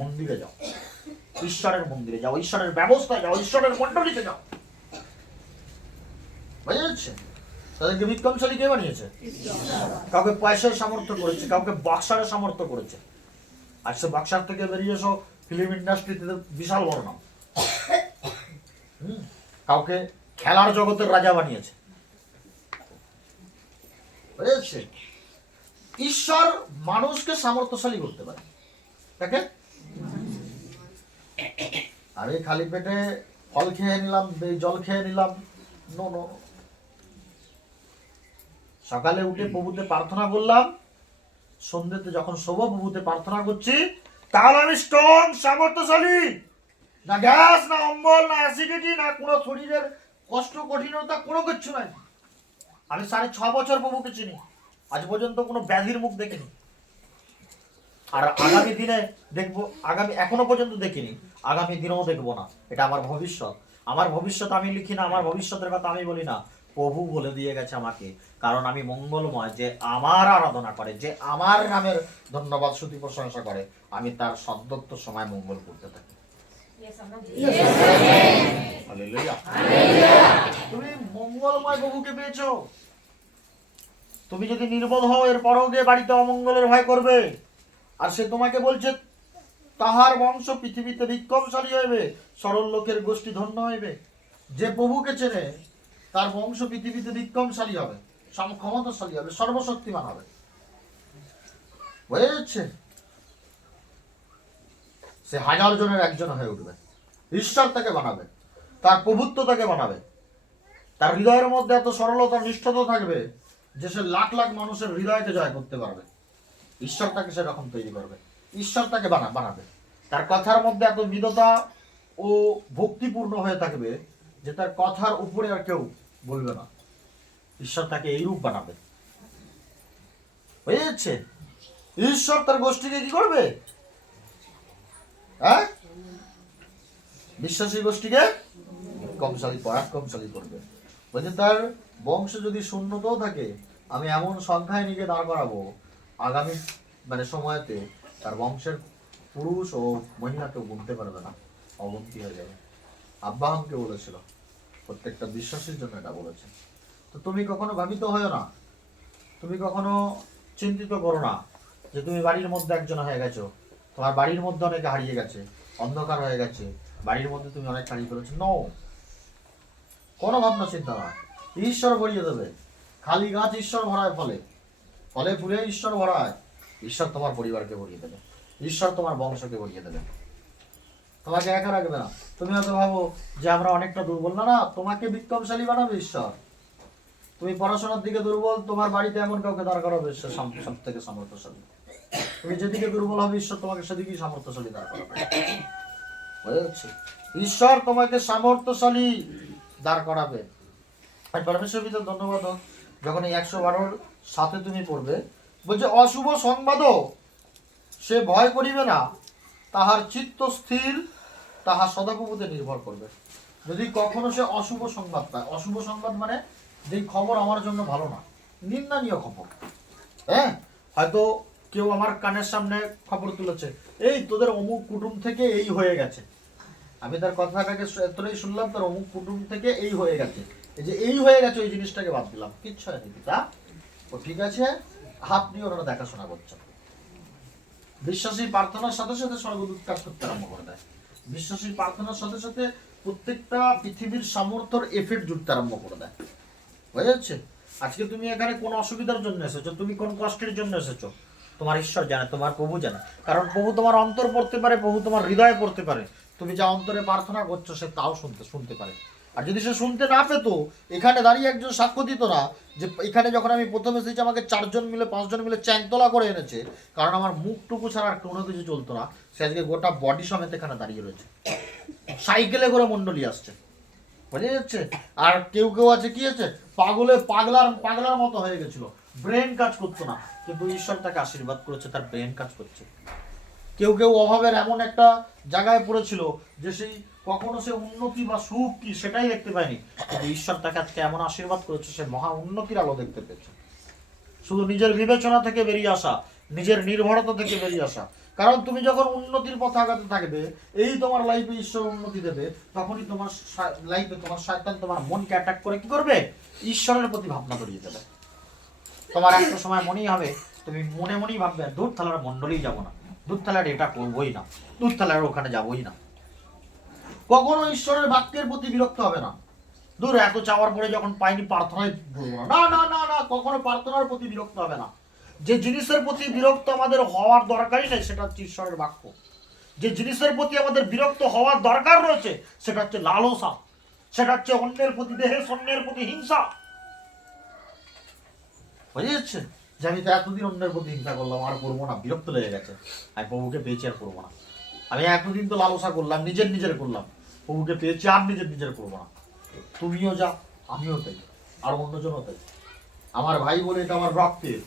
মন্দিরে যাও, ঈশ্বরের মন্দিরে যাও, ঈশ্বরের ব্যবস্থায় যাও, ঈশ্বরের মণ্ডলীতে যাও। বুঝা যাচ্ছে? তাদেরকে বিক্রমশালী কে বানিয়েছে? কাউকে পয়সার সামর্থ্য করেছে, কাউকে বক্সারের সামর্থ্য করেছে। আর সে বক্সার থেকে বেরিয়ে এসো ফিল্ম ইন্ডাস্ট্রিতে বিশাল বড় নাম। কাউকে খেলার জগতের রাজা বানিয়েছে। বুঝেছে? ঈশ্বর মানুষকে সামর্থ্যশালী করতে পারে। তাকে আমি খালি পেটে ফল খেয়ে নিলাম, জল খেয়ে নিলাম, নো নো। সকালে উঠে প্রভুতে প্রার্থনা করলাম, সন্ধ্যেতে যখন শোবো প্রভুতে প্রার্থনা করছি, তাহলে আমি স্ট্রং, সামর্থ্যশালী। না গ্যাস, না অম্বল, না অ্যাসিডিটি, না কোনো শরীরের কষ্ট কঠিনতা, কোনো কিছু নাই। আমি 6.5 বছর প্রভুকে চিনি, আজ পর্যন্ত কোনো ব্যাধির মুখ দেখিনি। আর আগামী দিনে দেখবো, এখনো পর্যন্ত দেখিনি, আগামী দিনেও দেখবো না। এটা আমার ভবিষ্যৎ। আমার ভবিষ্যৎ আমি লিখি না, আমার ভবিষ্যতের কথা আমি বলি না, প্রভু বলে দিয়ে গেছে আমাকে। কারণ আমি মঙ্গলময়, যে আমার আরাধনা করে, যে আমার নামের ধন্যবাদ স্তুতি প্রশংসা করে, আমি তার সদ্যত্ব সময় মঙ্গল করতে থাকি। হালেলুয়া। তুমি মঙ্গলময় প্রভুকে পেয়েছো। তুমি যদি নির্বোধ হও, এরপরও গিয়ে বাড়িতে অমঙ্গলের ভয় করবে। আর সে তোমাকে বলছে তাহার বংশ পৃথিবীতে বিক্রমশালী হইবে, সরল লোকের গোষ্ঠী ধন্য হইবে। যে প্রভুকে চেনে তার বংশ পৃথিবীতে বিক্রমশালী হবে, ক্ষমতাশালী হবে, সর্বশক্তিমান হবে। বুঝা যাচ্ছে? সে 1000 জনের একজন হয়ে উঠবে। ঈশ্বর তাকে বানাবে, তার প্রভুত্ব তাকে বানাবে। তার হৃদয়ের মধ্যে এত সরলতা, নিষ্ঠতা থাকবে যে সে লাখ লাখ মানুষের হৃদয়কে জয় করতে পারবে। ঈশ্বর তাকে সেরকম তৈরি করবে, ঈশ্বর তাকে বানাবে। তার কথার মধ্যে এত বিদতা ও ভক্তিপূর্ণ হয়ে থাকবে যে তার কথার উপরে আর কেউ বলবে না। ঈশ্বর তাকে এইরূপ বানাবে। হয়ে যাচ্ছে? ঈশ্বর তার গোষ্ঠীকে কি করবে? হ্যাঁ, বিশ্বাসী গোষ্ঠীকে পরাক্রমশালী করবে। বলছে তার বংশ যদি শূন্যতাও থাকে, আমি এমন সংখ্যায় নিয়ে দাঁড় করাবো আগামী সময়তে তার বংশের পুরুষ ও মহিলাকেও গুনতে পারবে না, অবন্তি হয়ে যাবে। আব্রাহামকে বলেছিল, প্রত্যেকটা বিশ্বাসীর জন্য এটা বলেছে। তো তুমি কখনো ভাবিত হয় না, তুমি কখনো চিন্তিত করো না যে তুমি বাড়ির মধ্যে একজন হয়ে গেছো, তোমার বাড়ির মধ্যে অনেকে হারিয়ে গেছে, অন্ধকার হয়ে গেছে, বাড়ির মধ্যে তুমি অনেক হারিয়ে ফেলেছো। নো, কোনো ভাবনা চিন্তা না। ঈশ্বর ভরিয়ে দেবে। খালি গাছ ঈশ্বর ভরায় ফলে, ফলে ফুলে ঈশ্বর ভরায়। ঈশ্বর তোমার পরিবারকে ভরিয়ে দেবে, ঈশ্বর তোমার বংশকে ভরিয়ে দেবে, তোমাকে একা রাখবে না। তুমি হয়তো ভাবো যে আমরা অনেকটা দুর্বল, না, তোমাকে বিক্রমশালী বানাবে ঈশ্বর। তুমি পড়াশোনার দিকে দুর্বল, তোমার বাড়িতে এমন কাউকে দাঁড় করাবে ঈশ্বর সব থেকে সামর্থ্যশালী। তুমি যেদিকে দুর্বল হবে, ঈশ্বর তোমাকে সেদিকেই সামর্থ্যশালী দাঁড় করাবে। বুঝা যাচ্ছে? ঈশ্বর তোমাকে সামর্থ্যশালী দাঁড় করাবে। আর পরমেশ্বর পিতা ধন্যবাদ হোক, যখন এই 112 সাথে তুমি পড়বে, বলছে অশুভ সংবাদও সে ভয় করিবে না, তাহার চিত্ত স্থির, তাহার সদাপ্রভুতে নির্ভর করবে। যদি কখনো সে অশুভ সংবাদ পায়, অশুভ সংবাদ মানে যেই খবর আমার জন্য ভালো না, নিন্দনীয় খবর, হ্যাঁ, হয়তো কেউ আমার কানের সামনে খবর তুলেছে, এই তোদের অমুক কুটুম থেকে এই হয়ে গেছে, আমি তার কথাটাকে এতটাই শুনলাম, তার অমুক কুটুম থেকে এই হয়ে গেছে, এই যে এই হয়ে গেছে ওই জিনিসটাকে বাদ দিলাম, কিচ্ছু হয়নি পিতা, ও ঠিক আছে, আপনি ওনারা দেখাশোনা করছেন। বিশ্বাসী প্রার্থনার সাথে সাথে স্বর্গদূত কাজ করতে আরম্ভ করে দেয়। বিশ্বাসী প্রার্থনার সাথে সাথে প্রত্যেকটা পৃথিবীর সামর্থ্যের এফেক্ট জুড়তে আরম্ভ করে দেয়। বুঝা যাচ্ছে? আজকে তুমি এখানে কোন অসুবিধার জন্য এসেছো, তুমি কোন কষ্টের জন্য এসেছো, তোমার ঈশ্বর জানে, তোমার প্রভু জানে। কারণ প্রভু তোমার অন্তর পড়তে পারে, প্রভু তোমার হৃদয়ে পড়তে পারে, তুমি যা অন্তরে প্রার্থনা করছো সে তাও শুনতে পারে। আর যদি সে শুনতে না পেতো, এখানে দাঁড়িয়ে একজন সাক্ষ্য দিত না যে এখানে যখন আমি প্রথমে এসেছি আমাকে 4 জন মিলে 5 জন মিলে চ্যাংতলা করে এনেছে, কারণ আমার মুখটুকু ছাড়া আর কোনো কিছু চলতো না, সে আজকে গোটা বডি সমেত এখানে দাঁড়িয়ে রয়েছে, সাইকেলে করে মন্ডলী আসছে। বুঝা যাচ্ছে? আর কেউ কেউ আছে কি আছে, পাগলার মতো হয়ে গেছিল, ব্রেন কাজ করতো না, কিন্তু ঈশ্বর তাকে আশীর্বাদ করেছে, তার ব্রেন কাজ করছে। কেউ কেউ অভাবের এমন একটা জায়গায় পড়েছিল যে সেই কখনো সে উন্নতি বা সুখ কি সেটাই দেখতে পায়নি, কিন্তু ঈশ্বর তাকে আজকে এমন আশীর্বাদ করেছে, সে মহা উন্নতির আলো দেখতে পেয়েছে। শুধু নিজের বিবেচনা থেকে বেরিয়ে আসা, নিজের নির্ভরতা থেকে বেরিয়ে আসা। কারণ তুমি যখন উন্নতির পথে আগাতে থাকবে, এই তোমার লাইফে ঈশ্বর উন্নতি দেবে, তখনই তোমার লাইফে তোমার শয়তান তোমার মনকে অ্যাটাক করে কি করবে, ঈশ্বরের প্রতি ভাবনা করিয়ে দেবে। তোমার একটা সময় মনেই হবে, তুমি মনেই ভাববে দূর থালার মন্ডলেই যাবো না, দূর থালার এটা করবোই না, দূর থালার ওখানে যাবোই না। কখনো ঈশ্বরের বাক্যের প্রতি বিরক্ত হবে না, দূর এত চাওয়ার পরে যখন পাইনি প্রার্থনায় বলবো না, না না না না, কখনো প্রার্থনার প্রতি বিরক্ত হবে না। যে জিনিসের প্রতি বিরক্ত আমাদের হওয়ার দরকারই নেই সেটা হচ্ছে ঈশ্বরের বাক্য। যে জিনিসের প্রতি আমাদের বিরক্ত হওয়ার দরকার রয়েছে সেটা হচ্ছে লালসা, সেটা হচ্ছে অন্যের প্রতি দেহে অন্যের প্রতি হিংসা। বুঝে যাচ্ছে যে আমি তো এতদিন অন্যের প্রতি হিংসা করলাম, আর করবো না, বিরক্ত লেগে গেছে, আমি প্রভুকে পেয়েছি আর করবো না। আমি এতদিন তো লালসা করলাম, নিজের করলাম, প্রভুকে পেয়েছি আর নিজের করবো না। তুমিও যা, আমিও তাই, আর অন্যজনও তাই। আমার ভাই বলে এটা আমার রক্তের,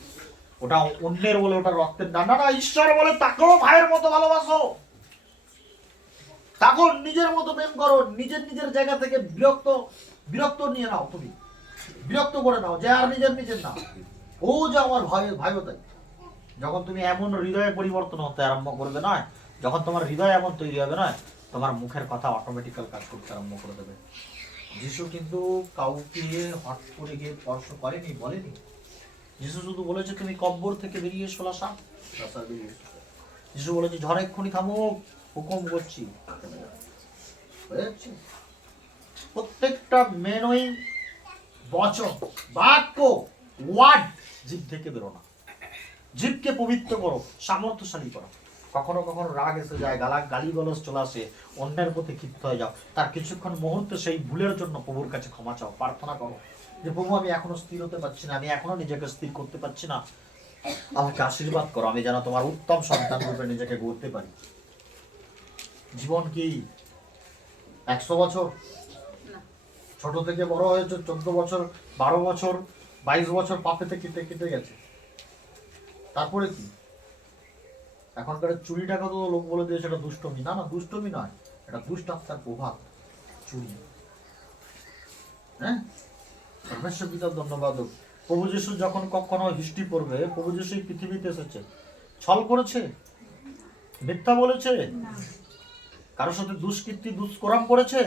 ওটা অন্যের বলে ওটা রক্তের না, না না, ঈশ্বর বলে তাকেও ভাইয়ের মতো ভালোবাসো, তাকে নিজের মতো প্রেম করো, নিজের জায়গা থেকে বিরক্ত নিয়ে নাও, তুমি বিরক্ত করে নাও যে আর নিজের না, ও যে আমার ভাইও তাই। যখন তুমি এমন হৃদয়ে পরিবর্তন হতে আরম্ভ করবে না, যখন তোমার হৃদয় এমন তৈরি হবে না, তোমার মুখের কথা অটোমেটিক্যাল কাজ করতে আরম্ভ করে দেবে। যিশু কিন্তু কাউকে হট করে গিয়ে স্পর্শ করেনি, বলেনি। যিশু শুধু বলেছে তুমি কব্বর থেকে বেরিয়ে এসো লাসা, যিশু বলেছে ঝড় এক্ষুনি থামুক, হুকুম করছি। প্রত্যেকটা মেনই বচন, বাক্য, ওয়ার্ড জিভ থেকে বেরো না, জীবকে পবিত্র করো, সামর্থ্যশালী করো। কখনো কখনো রাগ এসে যায়, গালি গলজ চলে আসে, অন্যের প্রতি ক্ষিপ্ত হয়ে যাও, তার কিছুক্ষণ মুহূর্তে সেই ভুলের জন্য প্রভুর কাছে ক্ষমা চাও, প্রার্থনা করো যে প্রভু আমি এখনো স্থির হতে পারছি না, আমি এখনো নিজেকে স্থির করতে পারছি না, আমাকে আশীর্বাদ করো, আমি যেন তোমার উত্তম সন্তান রূপে নিজেকে গড়তে পারি। জীবন কি 100 বছর? ছোট থেকে বড় হয়েছে 14 বছর, 12 বছর, 22 বছর পাপেতে কেটে গেছে, তারপরে কি? এখনকার চুরি টাকা তো লোক বলে দিয়েছে এটা দুষ্টমি, না না, দুষ্টমি নয়, এটা দুষ্ট আত্মার প্রভাব, চুরি। হ্যাঁ, পরমেশ্বর পিতার ধন্যবাদ। প্রভু যিশু যখন কখনো হিস্ট্রি পড়বে, প্রভু যিশু পৃথিবীতে এসেছে, ছল করেছে, মিথ্যা বলেছে, কারোর সাথে দুষ্কৃতি দুষ্কর্ম করেছে,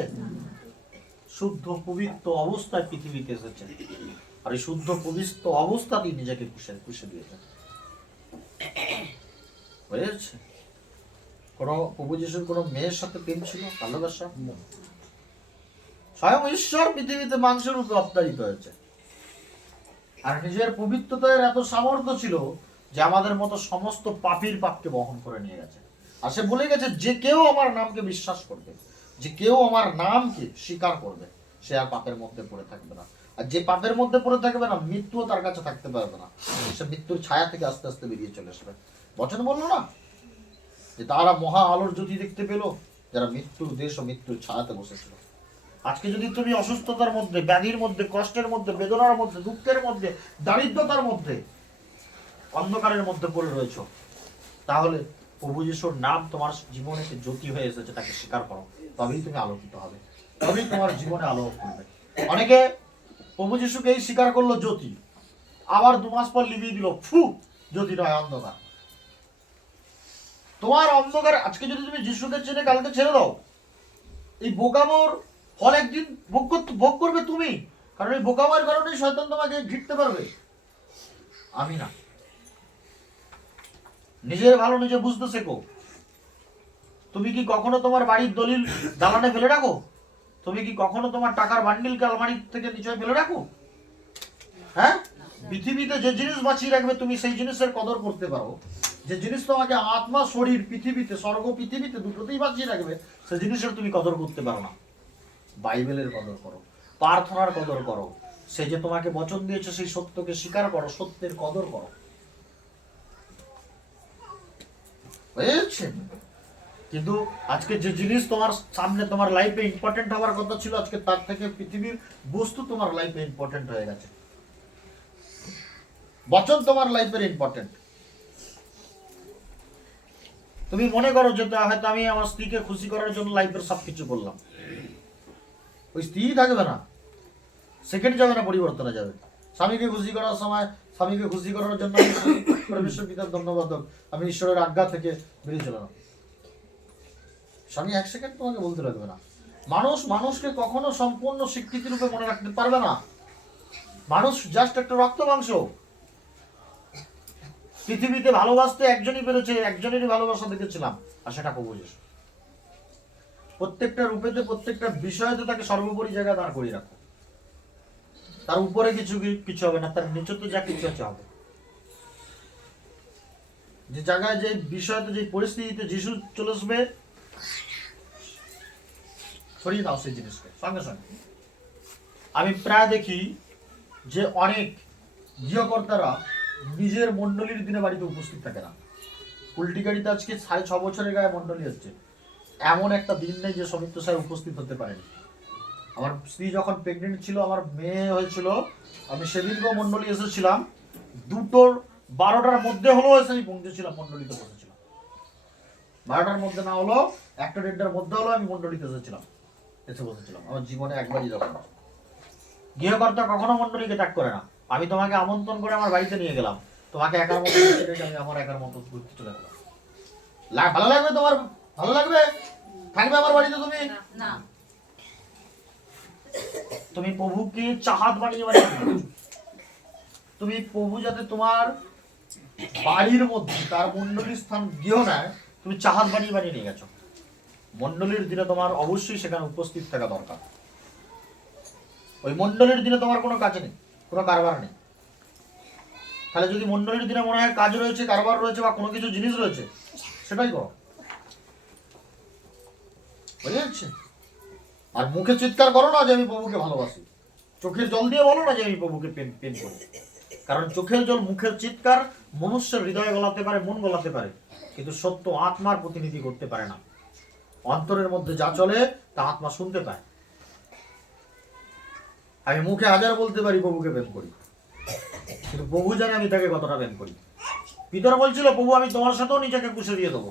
শুদ্ধ পবিত্র অবস্থায় পৃথিবীতে এসেছে, আর এই শুদ্ধ পবিত্র অবস্থাতেই নিজেকে পুষে দিয়েছে। বুঝেছে? কোন প্রভু যিশুর কোন মেয়ের সাথে প্রেম ছিল, ভালোবাসা? স্বয়ং ঈশ্বর পৃথিবীতে মাংসের রূপে অবতারিত হয়েছে, আর নিজের পবিত্রতার এত সামর্থ্য ছিল যে আমাদের মতো সমস্ত পাপীর পাপকে বহন করে নিয়ে গেছে। আর সে বলে গেছে যে কেউ আমার নামকে বিশ্বাস করবে, যে কেউ আমার নামকে স্বীকার করবে, সে আর পাপের মধ্যে পড়ে থাকবে না। আর যে পাপের মধ্যে পড়ে থাকবে না, মৃত্যুও তার কাছে থাকতে পারবে না, সে মৃত্যুর ছায়া থেকে আস্তে আস্তে বেরিয়ে চলে আসবে। বচন বললো না যে তারা মহা আলোর জ্যোতি দেখতে পেল যারা মৃত্যুর দেশ ও মৃত্যুর ছায়াতে বসেছিল। আজকে যদি তুমি অসুস্থতার মধ্যে, ব্যাধির মধ্যে, কষ্টের মধ্যে, বেদনার মধ্যে, দুঃখের মধ্যে, দারিদ্রতার মধ্যে, অন্ধকারের মধ্যে পড়ে রয়েছ, তাহলে প্রভু যিশুর নাম তোমার জীবনে জ্যোতি হয়ে এসেছে, তাকে স্বীকার করো, তবেই তুমি আলোকিত হবে। তবেই তোমার জীবনে আলো করবে। অনেকে প্রভু যিশুকে এই স্বীকার করলো জ্যোতি, আবার 2 মাস পর লিভিয়ে দিল, ফু, জ্যোতি নয়, অন্ধকার। তোমার অন্ধকার আজকে যদি তুমি যিশুকে চেনে কালকে ছেড়ে দাও, এই বোকামোর ফল একদিন ভোগ করবে তুমি। কারণ এই বোকামের কারণে শয়তান তোমাকে ঘিরতে পারবে, আমি না। নিজের ভালো নিজে বুঝতে শেখো। তুমি কি কখনো তোমার বাড়ির দলিল দালানে ফেলে রাখো? তুমি কি কখনো তোমার টাকার বান্ডিলকে আলমারি থেকে নিচে ফেলে রাখো? হ্যাঁ, পৃথিবীতে যে জিনিস বাঁচিয়ে রাখবে তুমি সেই জিনিসের কদর করতে পারো। যে জিনিস তোমাকে আত্মা শরীর পৃথিবীতে, স্বর্গ পৃথিবীতে দুটোতেই বাঁচিয়ে রাখবে, সেই জিনিসের তুমি কদর করতে পারো না। বাইবেলের কদর করো, প্রার্থনার কদর করো, সে যে তোমাকে বচন দিয়েছে সেই সত্যকে স্বীকার করো, সত্যের কদর করো। বুঝেছেন? কিন্তু আজকে যে জিনিস তোমার সামনে তোমার লাইফে ইম্পর্টেন্ট হওয়ার কথা ছিল, আজকে তার থেকে পৃথিবীর বস্তু তোমার লাইফে ইম্পর্টেন্ট হয়ে গেছে। বচন তোমার লাইফের ইম্পর্টেন্ট। তুমি মনে করো যে হয়তো আমি আমার স্ত্রীকে খুশি করার জন্য লাইফের সবকিছু করলাম, ওই স্ত্রী থাকবে না, সেকেন্ড যাবে না, পরিবর্তনে যাবে। স্বামীকে খুশি করার সময়, স্বামীকে খুশি করার জন্য পরমেশ্বর পিতার ধন্যবাদ হোক, আমি ঈশ্বরের আজ্ঞা থেকে বেরিয়ে চলে না, স্বামী 1 সেকেন্ড তোমাকে বলতে লাগবে না। মানুষকে কখনো সম্পূর্ণ স্বীকৃতি রূপে মনে রাখতে পারবে না। মানুষ জাস্ট একটা রক্ত মাংস। পৃথিবীতে ভালোবাসতে একজনই পেরেছে, একজনেরই ভালোবাসা দেখেছিলাম, আর সেটা প্রভু যিশু। প্রত্যেকটা রূপেতে, প্রত্যেকটা বিষয়তে তাকে সর্বোপরি জায়গায় দাঁড় করিয়ে রাখো। তার উপরে কিছু হবে না, তার নিচে তো যা কিছু আছে হবে। যে জায়গায়, যে বিষয়তে, যে পরিস্থিতিতে যিশু চলে আসবে, সরিয়ে দাও সেই জিনিসকে সঙ্গে সঙ্গে। আমি প্রায় দেখি যে অনেক গৃহকর্তারা নিজের মন্ডলীর দিনে বাড়িতে উপস্থিত থাকে না। উল্টি গাড়িতে আজকে 6.5 বছরের গায়ে মন্ডলী হচ্ছে, এমন একটা দিন নেই যে সমিত্র স্যার উপস্থিত হতে পারেনি। আমার স্ত্রী যখন প্রেগনেন্ট ছিল, আমার মেয়ে হয়েছিল, আমি সেদিনকেও মন্ডলী এসেছিলাম, 2:12টার মধ্যে হলো এসে আমি পৌঁছেছিলাম, মন্ডলীতে বসেছিলাম। 12টার মধ্যে না হলো, 1টা-1:30টার মধ্যে হলো, আমি মন্ডলীতে এসে বসেছিলাম। আমার জীবনে একবারই যখন। গৃহকর্তা কখনো মন্ডলীকে ত্যাগ করে না। আমি তোমাকে আমন্ত্রণ করে আমার বাড়িতে নিয়ে গেলাম, তোমাকে একার মতো আমি আমার একার মতো ঘুরতে চলে গেলাম। ভালো লাগবে তোমার? ভালো লাগবে? থাকবে আমার বাড়িতে তুমি? না। তুমি প্রভুকে চাহাত বানিয়ে বানিয়ে তুমি প্রভু যাতে তোমার বাড়ির মধ্যে তার মন্ডলীর স্থান দিও না, তুমি চাহাত বানিয়ে বানিয়ে নিয়ে গেছো। মন্ডলীর দিনে তোমার অবশ্যই সেখানে উপস্থিত থাকা দরকার। ওই মন্ডলীর দিনে তোমার কোনো কাজ নেই, কোনো কারবার নেই। তাহলে যদি মন্ডলীর দিনে মনে হয় কাজ রয়েছে, কারবার রয়েছে, বা কোনো কিছু জিনিস রয়েছে, সেটাই করো। বুঝে যাচ্ছে? আর মুখে চিৎকার করো না যে আমি প্রভুকে ভালোবাসি, চোখের জল দিয়ে বলো না যে আমি প্রভুকে প্রেম করি। কারণ চোখের জল, মুখের চিৎকার মনুষ্যের হৃদয় গলাতে পারে, মন গলাতে পারে, কিন্তু সত্য আত্মার প্রতিনিধি করতে পারে না। অন্তরের মধ্যে যা চলে তা আত্মা শুনতে পায়। আমি মুখে হাজার বলতে পারি প্রভুকে প্রেম করি, কিন্তু প্রভু জানে আমি তাকে কতটা প্রেম করি। পিতর বলছিল, প্রভু আমি তোমার সাথেও নিজেকে কুশে দিয়ে দেবো।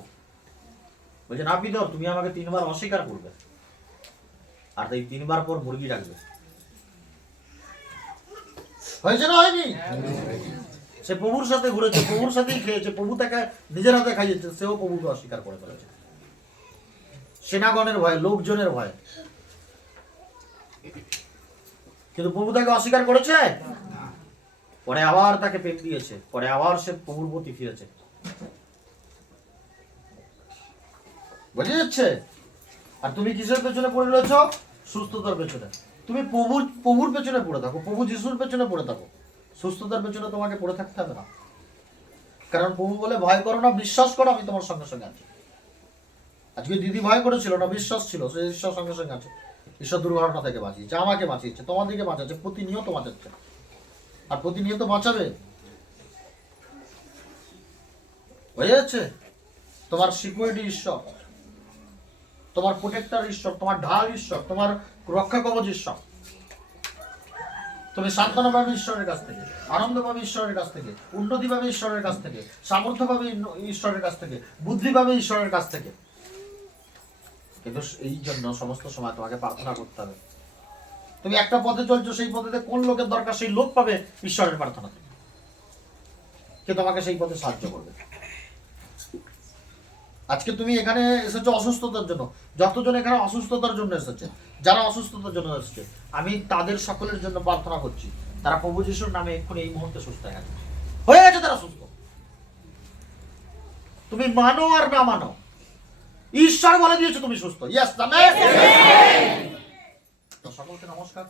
বলছে, না পিতর, তুমি আমাকে 3 বার অস্বীকার করবে, আর তাই 3 বার পর মুরগি ডাকবে। হয়েছে না হয়নি? সে প্রভুর সাথে ঘুরেছে, প্রভুর সাথেই খেয়েছে, প্রভু তাকে নিজের হাতে খাইয়েছে, সেও প্রভুকে অস্বীকার করে ফেলেছে সেনাগণের ভয়ে, লোকজনের ভয়ে। কিন্তু প্রভু তাকে অস্বীকার করেছে? পরে আবার তাকে প্রেম দিয়েছে, পরে আবার সে প্রভুর প্রতি ফিরেছে। বুঝে যাচ্ছে? আর তুমি কিসের পেছনে পড়ে রয়েছ? সুস্থতার পেছনে। তুমি প্রভুর পেছনে পড়ে থাকো, প্রভু যিশুর পেছনে পড়ে থাকো। সুস্থতার পেছনে তোমাকে পড়ে থাকতে হবে না। কারণ প্রভু বলে, ভয় করো না, বিশ্বাস করো, আমি তোমার সঙ্গে সঙ্গে আছি। আজকে দিদি ভয় করেছিল না, বিশ্বাস ছিল, সে ঈশ্বর সঙ্গে সঙ্গে আছে। ঈশ্বর দুর্ঘটনা থেকে বাঁচিয়েছে, আমাকে বাঁচিয়েছে, তোমাদেরকে বাঁচাচ্ছে, প্রতিনিয়ত বাঁচাচ্ছে, আর প্রতিনিয়ত বাঁচাবে। হয়ে যাচ্ছে? তোমার সিকিউরিটি ঈশ্বর, তোমার প্রোটেক্টর ঈশ্বর, তোমার ঢাল ঈশ্বর, তোমার রক্ষা কবচ ঈশ্বর। তুমি সান্ত্বনা পাবে ঈশ্বরের কাছ থেকে, আনন্দ পাবে ঈশ্বরের কাছ থেকে, উন্নতি পাবে ঈশ্বরের কাছ থেকে, সামর্থ্য পাবে ঈশ্বরের কাছ থেকে, বুদ্ধি পাবে ঈশ্বরের কাছ থেকে। কিন্তু এই জন্য সমস্ত সময় তোমাকে প্রার্থনা করতে হবে। তুমি একটা পথে চলছো, সেই পথে কোন লোকের দরকার সেই লোক পাবে ঈশ্বরের প্রার্থনা থেকে, কে তোমাকে সেই পথে সাহায্য করবে। আজকে তুমি এখানে এসেছো অসুস্থতার জন্য, যতজন এখানে অসুস্থতার জন্য এসেছে, যারা অসুস্থতার জন্য এসেছে, আমি তাদের সকলের জন্য প্রার্থনা করছি, তারা প্রভু যিশুর নামে এক্ষুনি এই মুহূর্তে সুস্থ হয়ে গেছে, তারা সুস্থ। তুমি মানো আর না মানো, ঈশ্বর বলে দিয়েছে তুমি সুস্থ। Yes, amen. তো সকলকে নমস্কার।